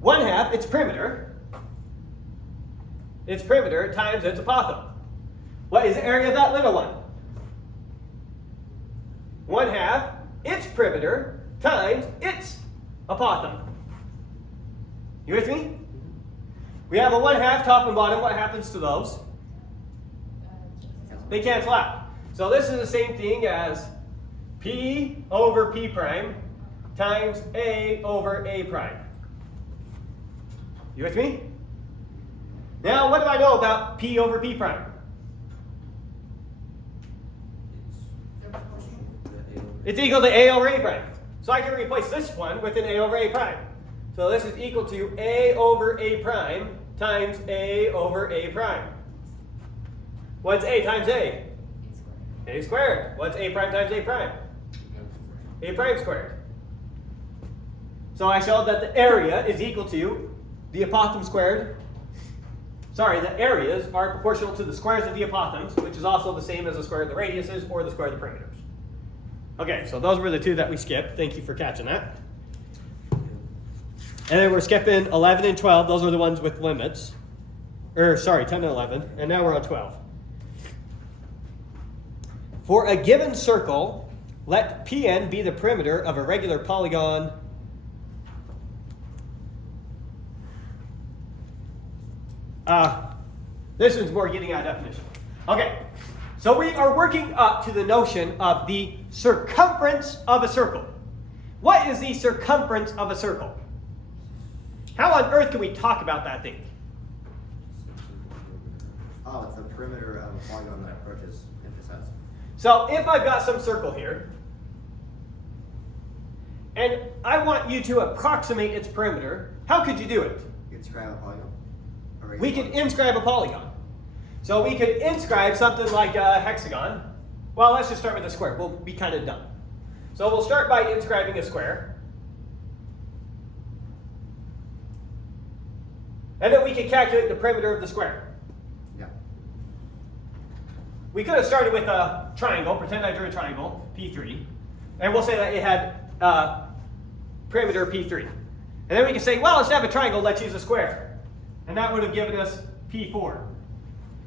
One half, its perimeter. Its perimeter times its apothem. What is the area of that little one? 1/2 its perimeter times its apothem. You with me? We have a 1/2 top and bottom. What happens to those? They cancel out. So this is the same thing as P over P prime times A over A prime. You with me? Now, what do I know about P over P prime? It's equal to A over A prime. So I can replace this one with an A over A prime. So this is equal to A over A prime times A over A prime. What's A times A? A squared. What's A prime times A prime? A prime squared. So I showed that the area is equal to the apothem squared. Sorry, the areas are proportional to the squares of the apothems, which is also the same as the square of the radiuses or the square of the perimeters. Okay, so those were the two that we skipped. Thank you for catching that. And then we're skipping 11 and 12. Those are the ones with limits. 10 and 11. And now we're on 12. For a given circle, let Pn be the perimeter of a regular polygon this one's more getting at definition. Okay, so we are working up to the notion of the circumference of a circle. What is the circumference of a circle? How on earth can we talk about that thing? Oh, it's the perimeter of a polygon that approaches intercepts. So if I've got some circle here, and I want you to approximate its perimeter, how could you do it? You can describe a polygon. We could inscribe a polygon. So we could inscribe something like a hexagon. Well, let's just start with a square. We'll be kind of dumb. So we'll start by inscribing a square. And then we can calculate the perimeter of the square. Yeah. We could have started with a triangle. Pretend I drew a triangle, P3. And we'll say that it had perimeter P3. And then we can say, well, instead of a triangle, let's use a square. And that would have given us P4.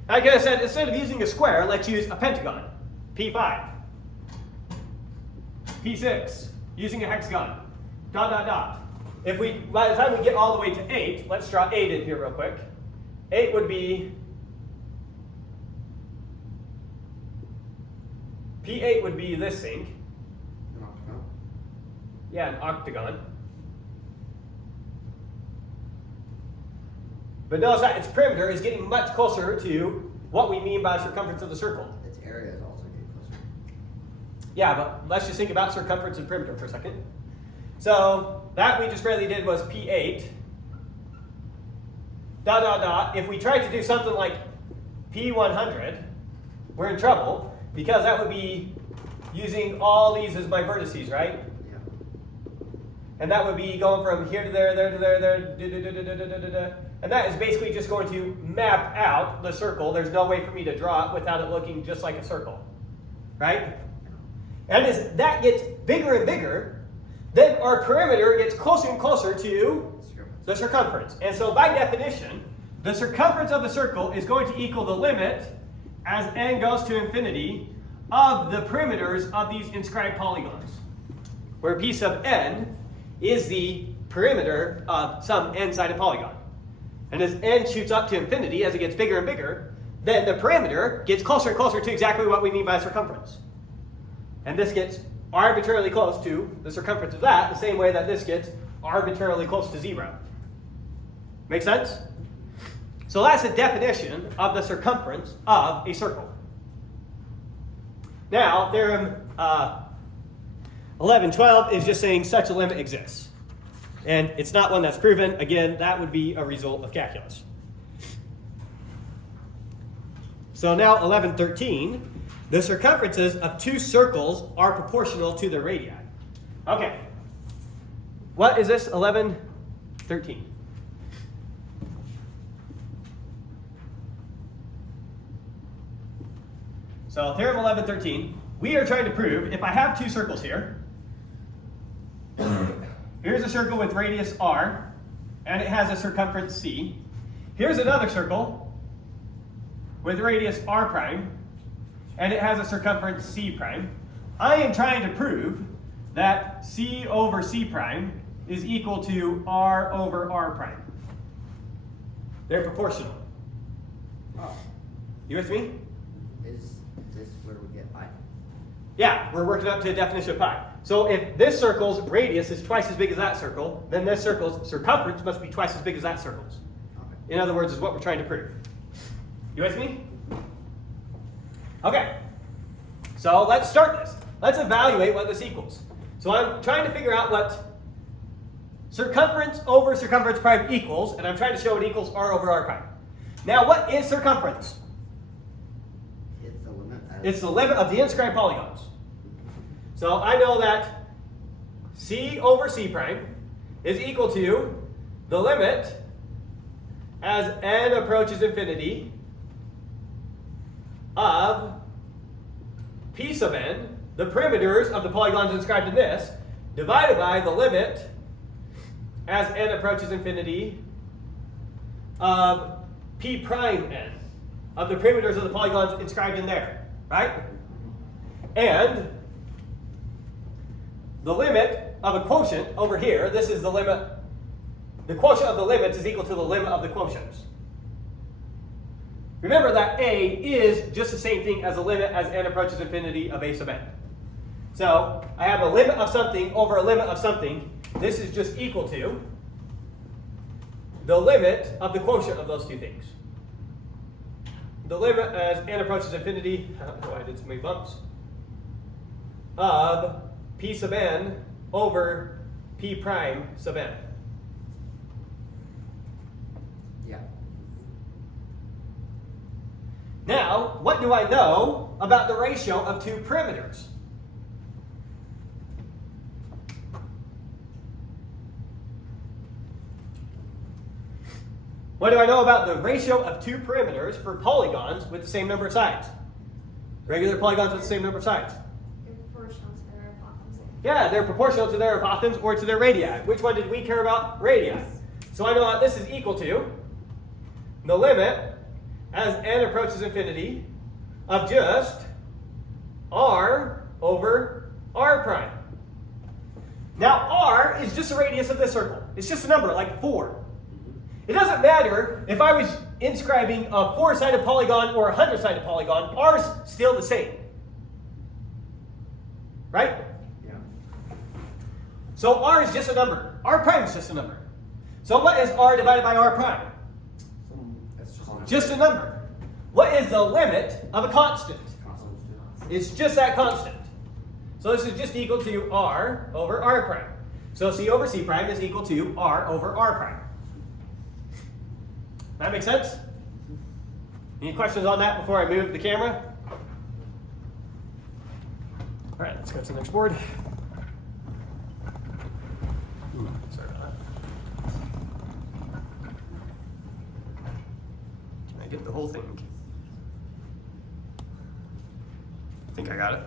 I could have said, instead of using a square, let's use a pentagon, P5. P6, using a hexagon, dot, dot, dot. If we, by the time we get all the way to 8, let's draw 8 in here real quick. 8 would be, P8 would be this thing. An octagon. Yeah, an octagon. But notice that its perimeter is getting much closer to what we mean by circumference of the circle. Its area is also getting closer. Yeah, but let's just think about circumference and perimeter for a second. So that we just barely did was P8. Dot, dot, dot. If we tried to do something like P100, we're in trouble because that would be using all these as my vertices, right? Yeah. And that would be going from here to there, there to there, there, da, da, da, da, da, da, da, da. And that is basically just going to map out the circle. There's no way for me to draw it without it looking just like a circle, right? And as that gets bigger and bigger, then our perimeter gets closer and closer to the circumference. And so by definition, the circumference of the circle is going to equal the limit as n goes to infinity of the perimeters of these inscribed polygons, where P sub n is the perimeter of some n-sided polygon. And as n shoots up to infinity, as it gets bigger and bigger, then the perimeter gets closer and closer to exactly what we mean by circumference. And this gets arbitrarily close to the circumference of that, the same way that this gets arbitrarily close to 0. Make sense? So that's the definition of the circumference of a circle. Now, theorem 1112 is just saying such a limit exists. And it's not one that's proven. Again, that would be a result of calculus. So now 1113, the circumferences of two circles are proportional to their radii. Okay. What is this 1113? So theorem 1113, we are trying to prove if I have two circles here, here's a circle with radius r, and it has a circumference c. Here's another circle with radius r prime, and it has a circumference c prime. I am trying to prove that c over c prime is equal to r over r prime. They're proportional. Oh, You with me? is this where we get pi? Yeah, we're working up to a definition of pi. So if this circle's radius is twice as big as that circle, then this circle's circumference must be twice as big as that circle's. Okay. In other words, is what we're trying to prove. You with me? Okay. So let's start this. Let's evaluate what this equals. So I'm trying to figure out what circumference over circumference prime equals, and I'm trying to show it equals r over r prime. Now, what is circumference? It's the limit. It's the limit of the inscribed polygons. So I know that c over c prime is equal to the limit as n approaches infinity of p sub n, the perimeters of the polygons inscribed in this, divided by the limit as n approaches infinity of p prime n, of the perimeters of the polygons inscribed in there, right? And the limit of a quotient over here, this is the limit, the quotient of the limits is equal to the limit of the quotients. Remember that a is just the same thing as the limit as n approaches infinity of a sub n. So I have a limit of something over a limit of something. This is just equal to the limit of the quotient of those two things. The limit as n approaches infinity, oh, I did so many bumps, of p sub n over p prime sub n. Yeah. Now, what do I know about the ratio of two perimeters? What do I know about the ratio of two perimeters for polygons with the same number of sides? Regular polygons with the same number of sides. They're proportional to their apothems. Yeah, they're proportional to their apothems or to their radii. Which one did we care about? Radii. So I know that this is equal to the limit as n approaches infinity of just r over r prime. Now r is just the radius of this circle. It's just a number, like 4. It doesn't matter if I was inscribing a 4-sided polygon or a 100-sided polygon, r's still the same. Right? Yeah. So r is just a number. R prime is just a number. So what is r divided by r prime? That's Just a number. What is the limit of a constant? constant. It's just that constant. So this is just equal to r over r prime. So c over c prime is equal to r over r prime. That make sense? Any questions on that before I move the camera? All right, let's go to the next board. Sorry about that. Can I get the whole thing? I think I got it.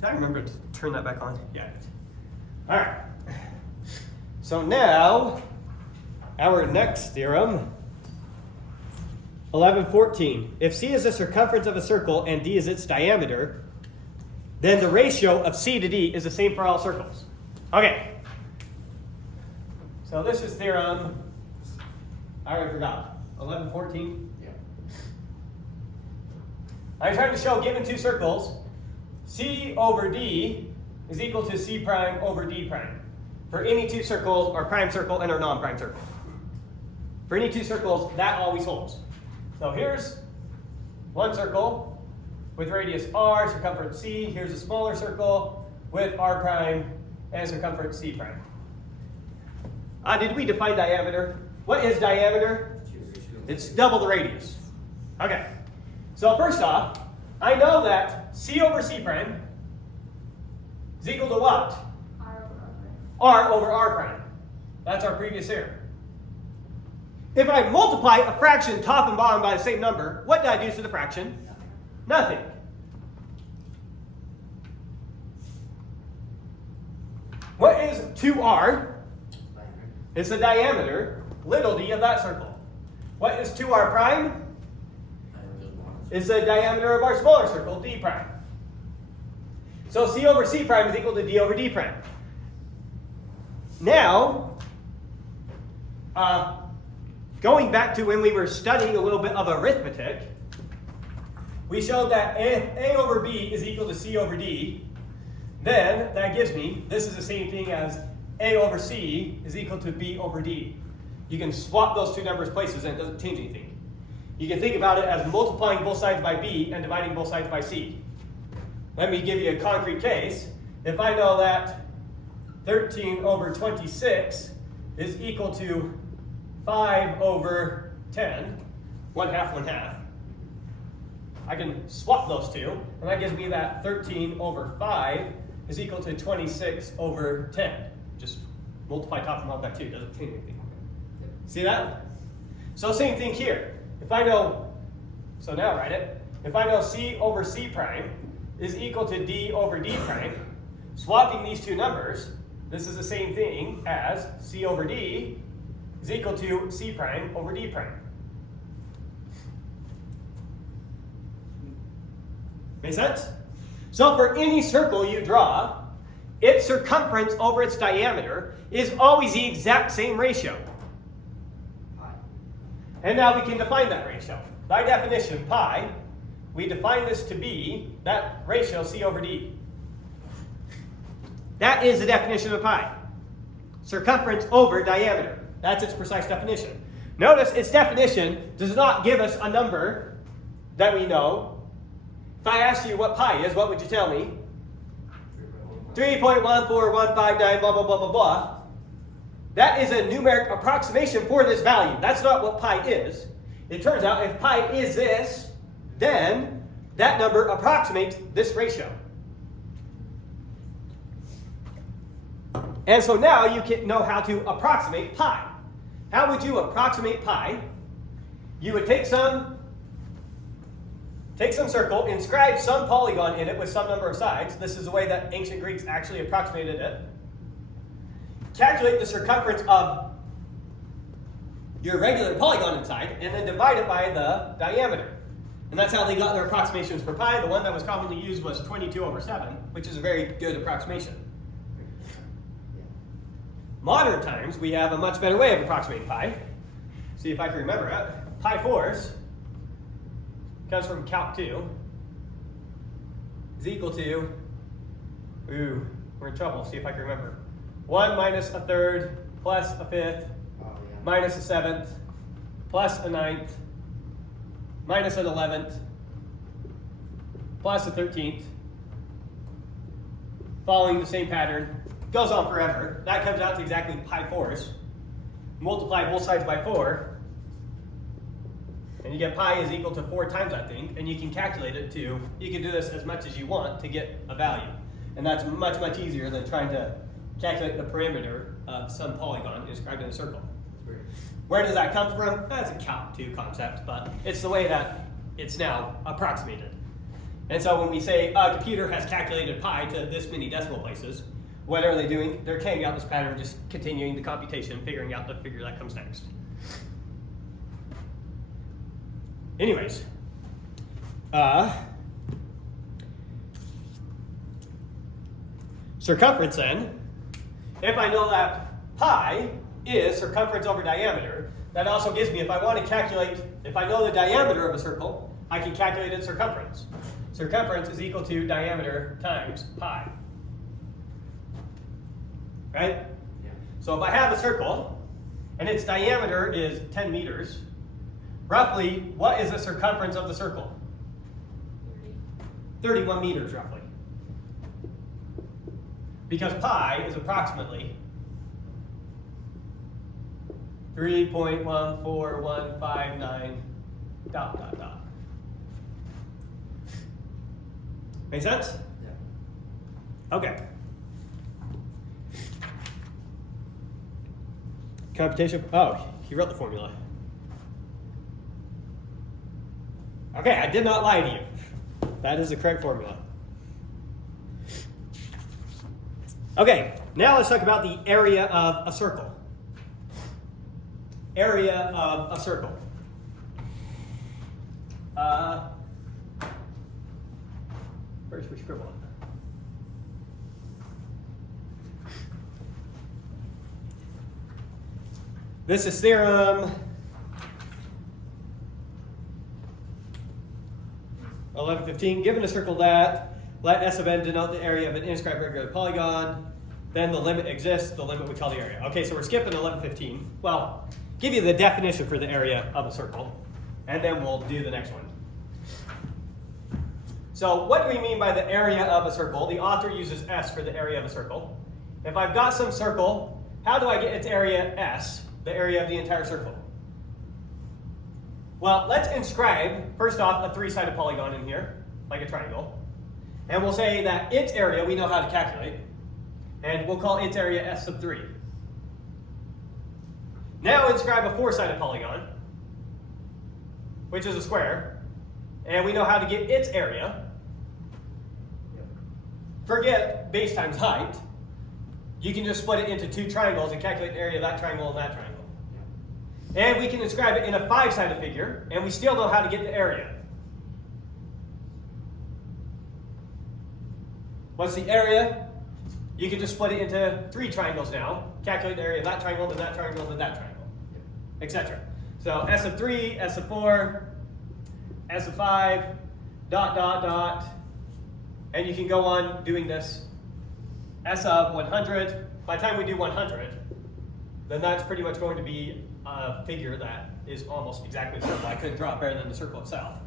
Did I remember to turn that back on? Yeah, I did. All right. So now, our next theorem, 1114. If C is the circumference of a circle and D is its diameter, then the ratio of C to D is the same for all circles. Okay. So this is theorem, I already forgot, 1114. Yeah. I'm trying to show, given two circles, C over D is equal to C prime over D prime. For any two circles, our prime circle and our non-prime circle. For any two circles, that always holds. So here's one circle with radius r, circumference c. Here's a smaller circle with r prime and circumference c prime. Did we define diameter? What is diameter? It's double the radius. Okay. So first off, I know that c over c prime is equal to what? R over r prime. That's our previous theorem. If I multiply a fraction top and bottom by the same number, what do I do to the fraction? Nothing. What is 2r? It's the diameter, little d, of that circle. What is 2r prime? It's the diameter of our smaller circle, d prime. So c over c prime is equal to d over d prime. Now, going back to when we were studying a little bit of arithmetic, we showed that if a over b is equal to c over d, then that gives me, this is the same thing as a over c is equal to b over d. You can swap those two numbers places and it doesn't change anything. You can think about it as multiplying both sides by b and dividing both sides by c. Let me give you a concrete case. If I know that 13 over 26 is equal to 5 over 10, 1/2, 1/2. I can swap those two, and that gives me that 13 over 5 is equal to 26 over 10. Just multiply top and bottom by 2, doesn't change anything. See that? So same thing here. If I know, so now write it, if I know c over c prime is equal to d over d prime, swapping these two numbers, this is the same thing as c over d is equal to c prime over d prime. Make sense? So for any circle you draw, its circumference over its diameter is always the exact same ratio. Pi. And now we can define that ratio. By definition, pi, we define this to be that ratio c over d. That is the definition of pi. Circumference over diameter. That's its precise definition. Notice its definition does not give us a number that we know. If I asked you what pi is, what would you tell me? 3.14159 blah, blah, blah, blah, blah. That is a numeric approximation for this value. That's not what pi is. It turns out if pi is this, then that number approximates this ratio. And so now you can know how to approximate pi. How would you approximate pi? You would take some circle, inscribe some polygon in it with some number of sides. This is the way that ancient Greeks actually approximated it. Calculate the circumference of your regular polygon inside, and then divide it by the diameter. And that's how they got their approximations for pi. The one that was commonly used was 22/7, which is a very good approximation. Modern times, we have a much better way of approximating pi. See if I can remember it. Pi force comes from calc 2 is equal to, we're in trouble. See if I can remember. 1 minus a third plus a fifth minus a seventh plus a ninth minus an 11th plus a 13th, following the same pattern. Goes on forever. That comes out to exactly pi force. Multiply both sides by 4, and you get pi is equal to 4 times that thing, and you can calculate it to, you can do this as much as you want to get a value. And that's much, much easier than trying to calculate the perimeter of some polygon inscribed in a circle. Where does that come from? That's a calc 2 concept, but it's the way that it's now approximated. And so when we say a computer has calculated pi to this many decimal places, what are they doing? They're carrying out this pattern, just continuing the computation, figuring out the figure that comes next. Anyways, circumference then, if I know that pi is circumference over diameter, that also gives me, if I want to calculate, if I know the diameter of a circle, I can calculate its circumference. Circumference is equal to diameter times pi. Right? Yeah. So if I have a circle, and its diameter is 10 meters, roughly, what is the circumference of the circle? 31 meters, roughly. Because pi is approximately 3.14159 ... Make sense? Yeah. Okay. Computation. Oh, he wrote the formula. Okay, I did not lie to you. That is the correct formula. Okay, now let's talk about the area of a circle. Area of a circle. Where should we scribble it? This is theorem 1115. Given a circle that, let S of n denote the area of an inscribed regular polygon. Then the limit exists, the limit we call the area. Okay, so we're skipping 1115. Well, give you the definition for the area of a circle, and then we'll do the next one. So what do we mean by the area of a circle? The author uses S for the area of a circle. If I've got some circle, how do I get its area S, the area of the entire circle? Well, let's inscribe, first off, a 3-sided polygon in here, like a triangle. And we'll say that its area we know how to calculate, and we'll call its area S sub 3. Now inscribe a 4-sided polygon, which is a square, and we know how to get its area. Forget base times height. You can just split it into 2 triangles and calculate the area of that triangle and that triangle. And we can inscribe it in a 5-sided figure, and we still know how to get the area. What's the area? You can just split it into 3 triangles now, calculate the area of that triangle, then that triangle, then that triangle, etc. So S of 3, S of 4, S of 5, ... And you can go on doing this. S of 100, by the time we do 100, then that's pretty much going to be a figure that is almost exactly the circle. I couldn't draw it better than the circle itself.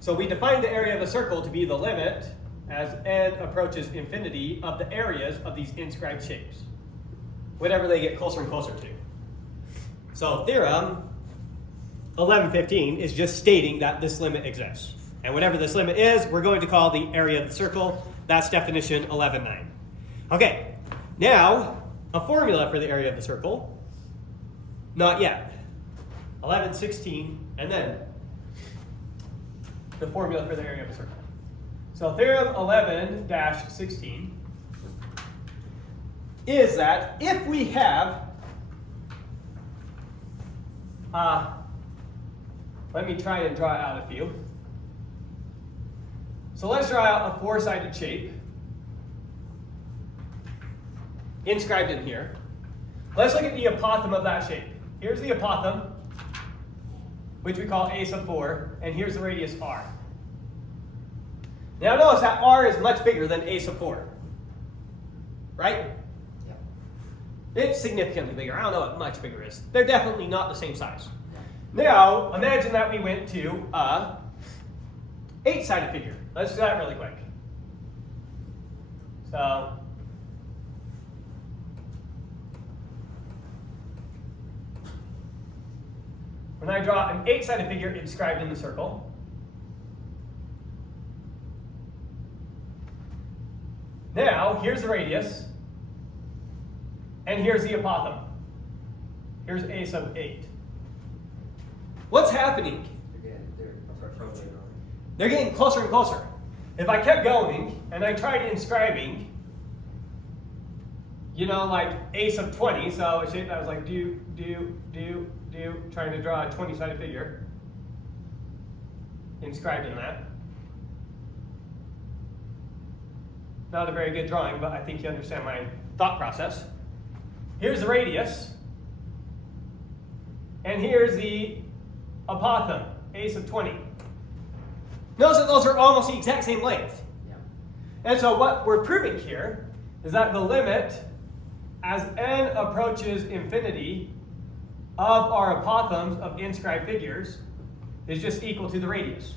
So we define the area of a circle to be the limit as n approaches infinity of the areas of these inscribed shapes, whatever they get closer and closer to. So theorem 1115 is just stating that this limit exists. And whatever this limit is, we're going to call the area of the circle. That's definition 11.9. Okay, now a formula for the area of the circle. Not yet. 1116, and then the formula for the area of the circle. So theorem 11-16 is that if we have, let me try and draw out a few. So let's draw out a four-sided shape, inscribed in here. Let's look at the apothem of that shape. Here's the apothem, which we call a sub 4, and here's the radius r. Now notice that r is much bigger than a sub 4, right? Yeah. It's significantly bigger. I don't know what much bigger is. They're definitely not the same size. Now, imagine that we went to a 8-sided figure. Let's do that really quick. So, when I draw an 8-sided figure inscribed in the circle, now here's the radius, and here's the apothem. Here's a sub 8. What's happening? They're getting closer and closer. If I kept going and I tried inscribing, you know, like a sub 20, so a shape that was like do, trying to draw a 20-sided figure, inscribed in that. Not a very good drawing, but I think you understand my thought process. Here's the radius, and here's the apothem, a sub 20. Notice that those are almost the exact same length. Yeah. And so what we're proving here is that the limit as n approaches infinity of our apothems of inscribed figures is just equal to the radius.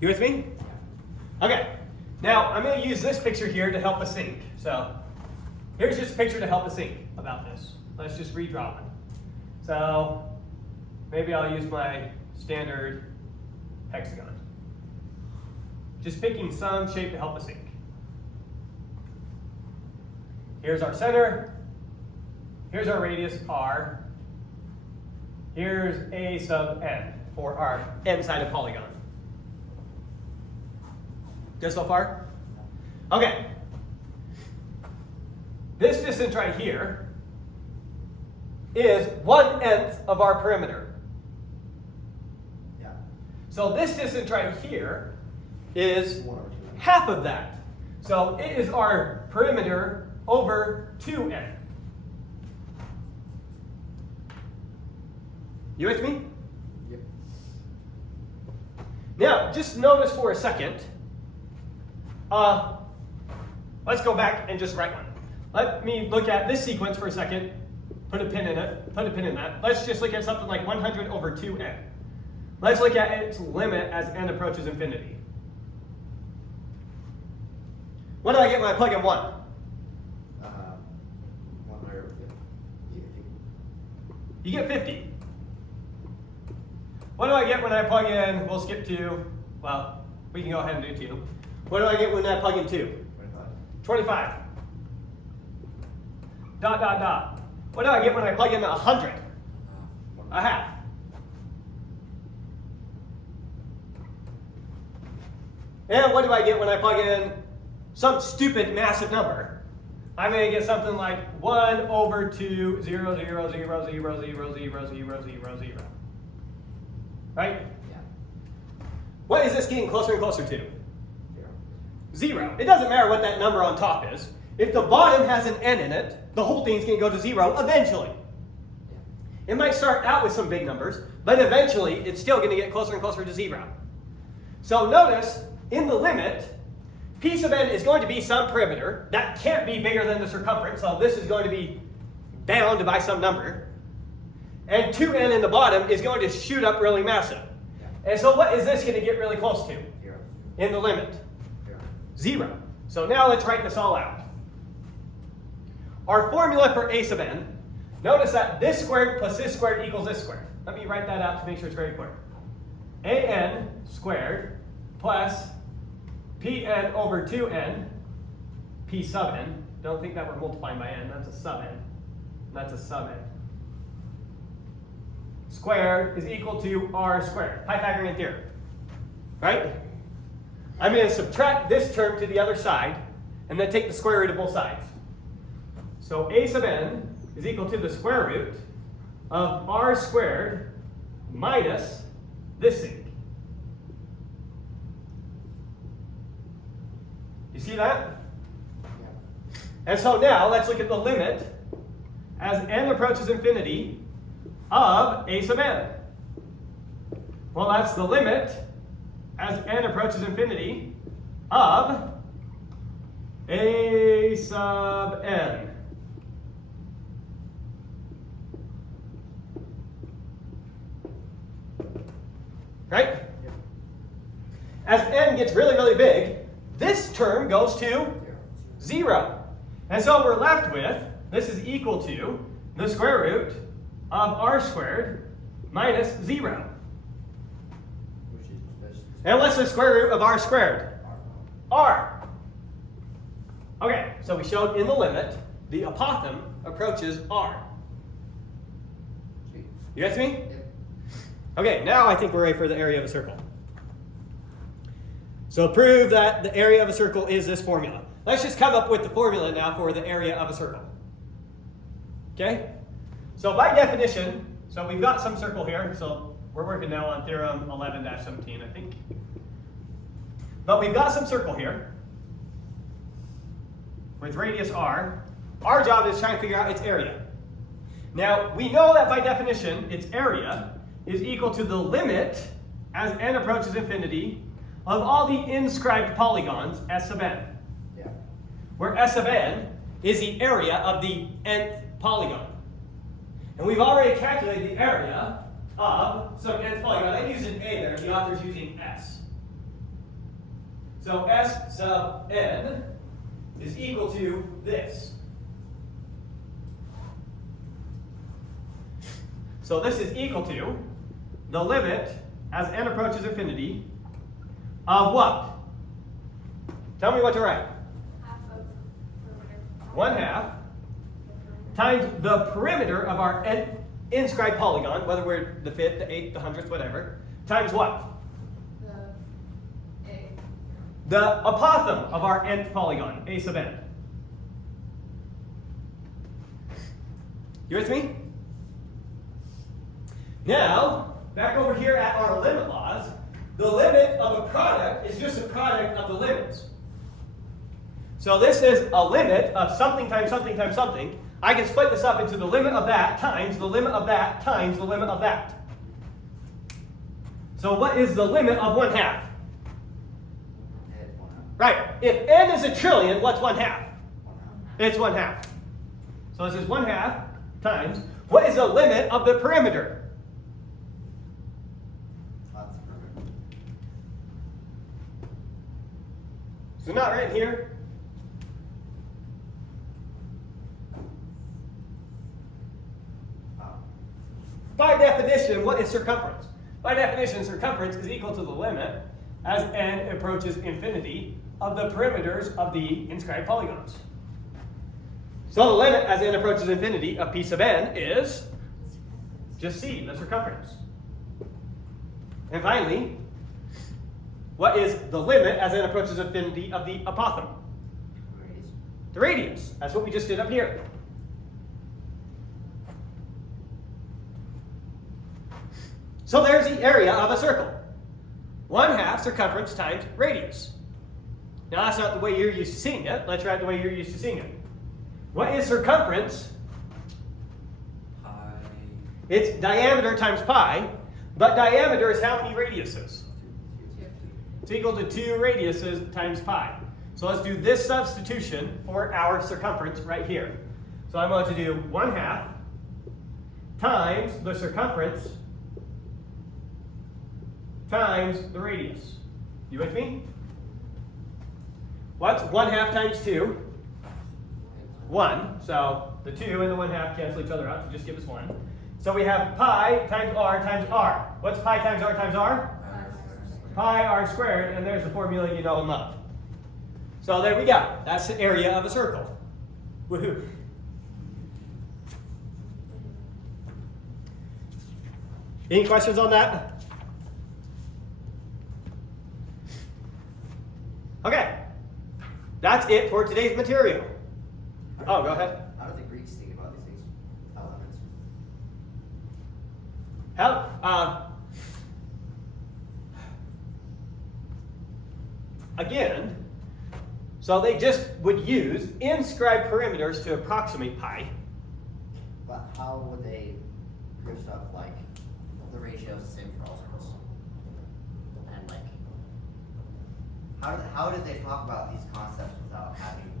You with me? Okay. Now I'm going to use this picture here to help us think. So here's just a picture to help us think about this. Let's just redraw one. So maybe I'll use my standard hexagon. Just picking some shape to help us think. Here's our center. Here's our radius r. Here's a sub n for our n-sided polygon. Good so far? Okay. This distance right here is 1/n of our perimeter. Yeah. So this distance right here is 1 over 2. half of that. So it is our perimeter over 2n. You with me? Yep. Now, just notice for a second. Let's go back and just write one. Let me look at this sequence for a second. Put a pin in it. Put a pin in that. Let's just look at something like 100 over 2n. Let's look at its limit as n approaches infinity. What do I get when I plug in 1? 150. You get 50. What do I get when I plug in, we'll skip 2. Well, we can go ahead and do 2. What do I get when I plug in 2? 25. Dot, dot, dot. What do I get when I plug in 100? A half. And what do I get when I plug in some stupid massive number? I'm going to get something like 1 over 2, 0, 0, 0, 0, 0, 0, 0, 0, 0. Right? Yeah. What is this getting closer and closer to? 0. 0. It doesn't matter what that number on top is. If the bottom has an n in it, the whole thing's going to go to 0 eventually. Yeah. It might start out with some big numbers, but eventually it's still going to get closer and closer to 0. So notice, in the limit, p sub n is going to be some perimeter that can't be bigger than the circumference, so this is going to be bound by some number. And 2n in the bottom is going to shoot up really massive. Yeah. And so what is this going to get really close to 0. in the limit? 0. 0. So now let's write this all out. our formula for a sub n, notice that this squared plus this squared equals this squared. Let me write that out to make sure it's very clear. an squared plus pn over 2n, p sub n. Don't think that we're multiplying by n, that's a sub n. That's a sub n. Squared is equal to r squared. Pythagorean theorem. Right? I'm going to subtract this term to the other side and then take the square root of both sides. So a sub n is equal to the square root of r squared minus this thing. You see that? And so now let's look at the limit as n approaches infinity of a sub n. Well, that's the limit as n approaches infinity of a sub n. Right? As n gets really, really big, this term goes to 0. And so we're left with, this is equal to the square root of r squared minus 0. And what's the square root of r squared? R. Okay, so we showed in the limit, the apothem approaches r. You guys see me? Okay, now I think we're ready for the area of a circle. So prove that the area of a circle is this formula. Let's just come up with the formula now for the area of a circle. Okay? So by definition, so we've got some circle here, so we're working now on theorem 11-17, I think. But we've got some circle here with radius r. Our job is trying to figure out its area. Now, we know that by definition, its area is equal to the limit as n approaches infinity of all the inscribed polygons S sub n. Yeah. Where S sub n is the area of the nth polygon. And we've already calculated the area of some nth polygon. I'm using A there, the author's using S. So S sub n is equal to this. So this is equal to the limit as n approaches infinity of what? Tell me what to write. Half of perimeter. 1/2 times the perimeter of our inscribed polygon, whether we're the 5th, the 8th, the 100th, whatever, times what? The A. The apothem of our nth polygon, a sub n. You with me? Now, back over here at our limit laws, the limit of a product is just a product of the limits. So this is a limit of something times something times something. I can split this up into the limit of that times the limit of that times the limit of that. So what is the limit of 1/2? Right. If n is a trillion, what's 1/2? It's 1/2. So this is 1/2 times, what is the limit of the perimeter? So not right here. By definition, what is circumference? By definition, circumference is equal to the limit as n approaches infinity of the perimeters of the inscribed polygons. So the limit as n approaches infinity of p sub n is just c, the circumference. And finally, what is the limit as n approaches infinity of the apothem? Radius. The radius. That's what we just did up here. So there's the area of a circle. 1/2 circumference times radius. Now that's not the way you're used to seeing it. Let's write the way you're used to seeing it. What is circumference? Pi. It's diameter times pi, but diameter is how many radiuses? It's equal to 2 radiuses times pi. So let's do this substitution for our circumference right here. So I'm going to do 1/2 times the circumference times the radius. You with me? What's 1/2 times 2? 1. So the 2 and the 1/2 cancel each other out to just give us 1. So we have pi times r times r. What's pi times r times r? Pi r squared, and there's the formula you know and love. So there we go. That's the area of a circle. Woohoo. Any questions on that? Okay. That's it for today's material. Oh, go ahead. How do the Greeks think about these things? Elements. Again, so they just would use inscribed parameters to approximate pi. But how would they prove stuff like the ratio is the same for all circles? And like, how did they talk about these concepts without having?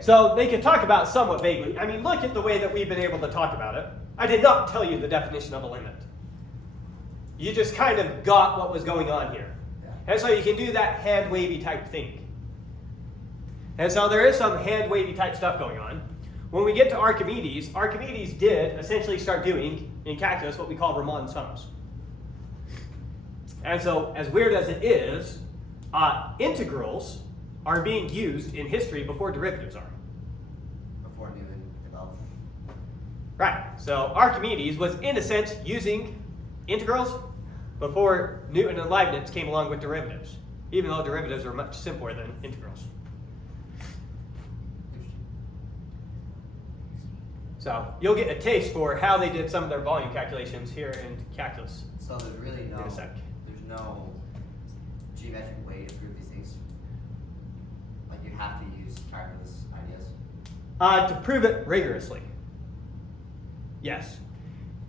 So they could talk about somewhat vaguely. I mean, look at the way that we've been able to talk about it. I did not tell you the definition of a limit. You just kind of got what was going on here. And so you can do that hand-wavy type thing. And so there is some hand-wavy type stuff going on. When we get to Archimedes, Archimedes did essentially start doing, in calculus, what we call Riemann sums. And so, as weird as it is, integrals are being used in history before derivatives are. Before Newton developed. Right. So Archimedes was, in a sense, using integrals before Newton and Leibniz came along with derivatives, even though derivatives are much simpler than integrals. So you'll get a taste for how they did some of their volume calculations here in calculus. So there's really no, In a sec. there's no geometric way to prove these things. Like you have to use calculus ideas. To prove it rigorously. Yes.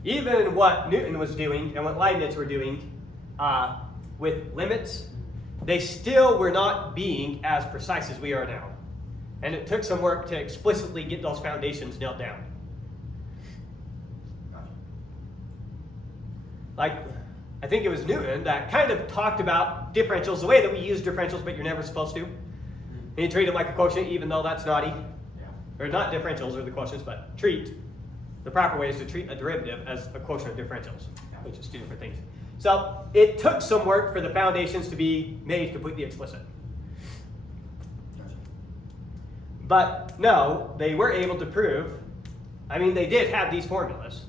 Even what Newton was doing and what Leibniz were doing with limits, they still were not being as precise as we are now. And it took some work to explicitly get those foundations nailed down. Gotcha. Like, I think it was Newton that kind of talked about differentials, the way that we use differentials, but you're never supposed to. And you treat them like a quotient, even though that's naughty. Yeah. Or not differentials or the quotients, but treat. The proper way is to treat a derivative as a quotient of differentials, which is two different things. So it took some work for the foundations to be made completely explicit. Gotcha. But no, they were able to prove, I mean, they did have these formulas.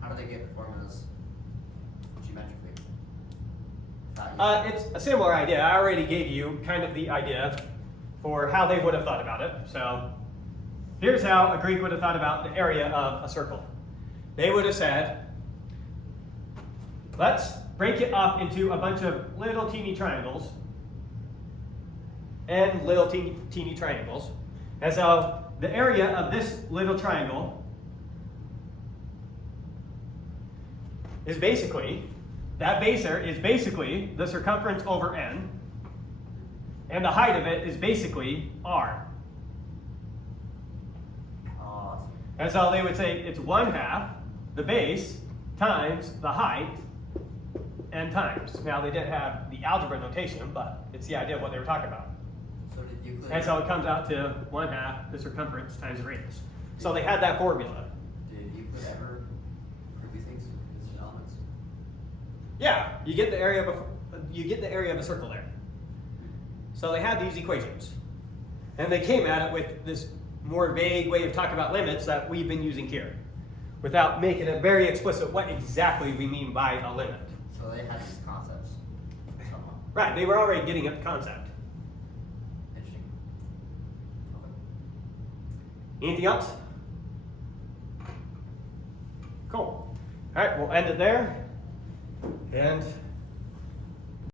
How do they get the formulas geometrically? Without using- It's a similar idea. I already gave you kind of the idea for how they would have thought about it. So here's how a Greek would have thought about the area of a circle. They would have said, let's break it up into a bunch of little teeny triangles and little teeny triangles. And so the area of this little triangle is basically, that baser is basically the circumference over n, and the height of it is basically r. Awesome. And so they would say it's 1/2 the base times the height and times. Now they didn't have the algebra notation, but it's the idea of what they were talking about. So did Euclid? And so it comes out to 1/2 the circumference times the radius. So they had that formula. Did Euclid ever prove these things? These elements? Yeah, you get the area of a circle there. So they had these equations. And they came at it with this more vague way of talking about limits that we've been using here, without making it very explicit what exactly we mean by a limit. So they had these concepts somehow. Right, they were already getting at the concept. Interesting. Okay. Anything else? Cool. All right, we'll end it there. And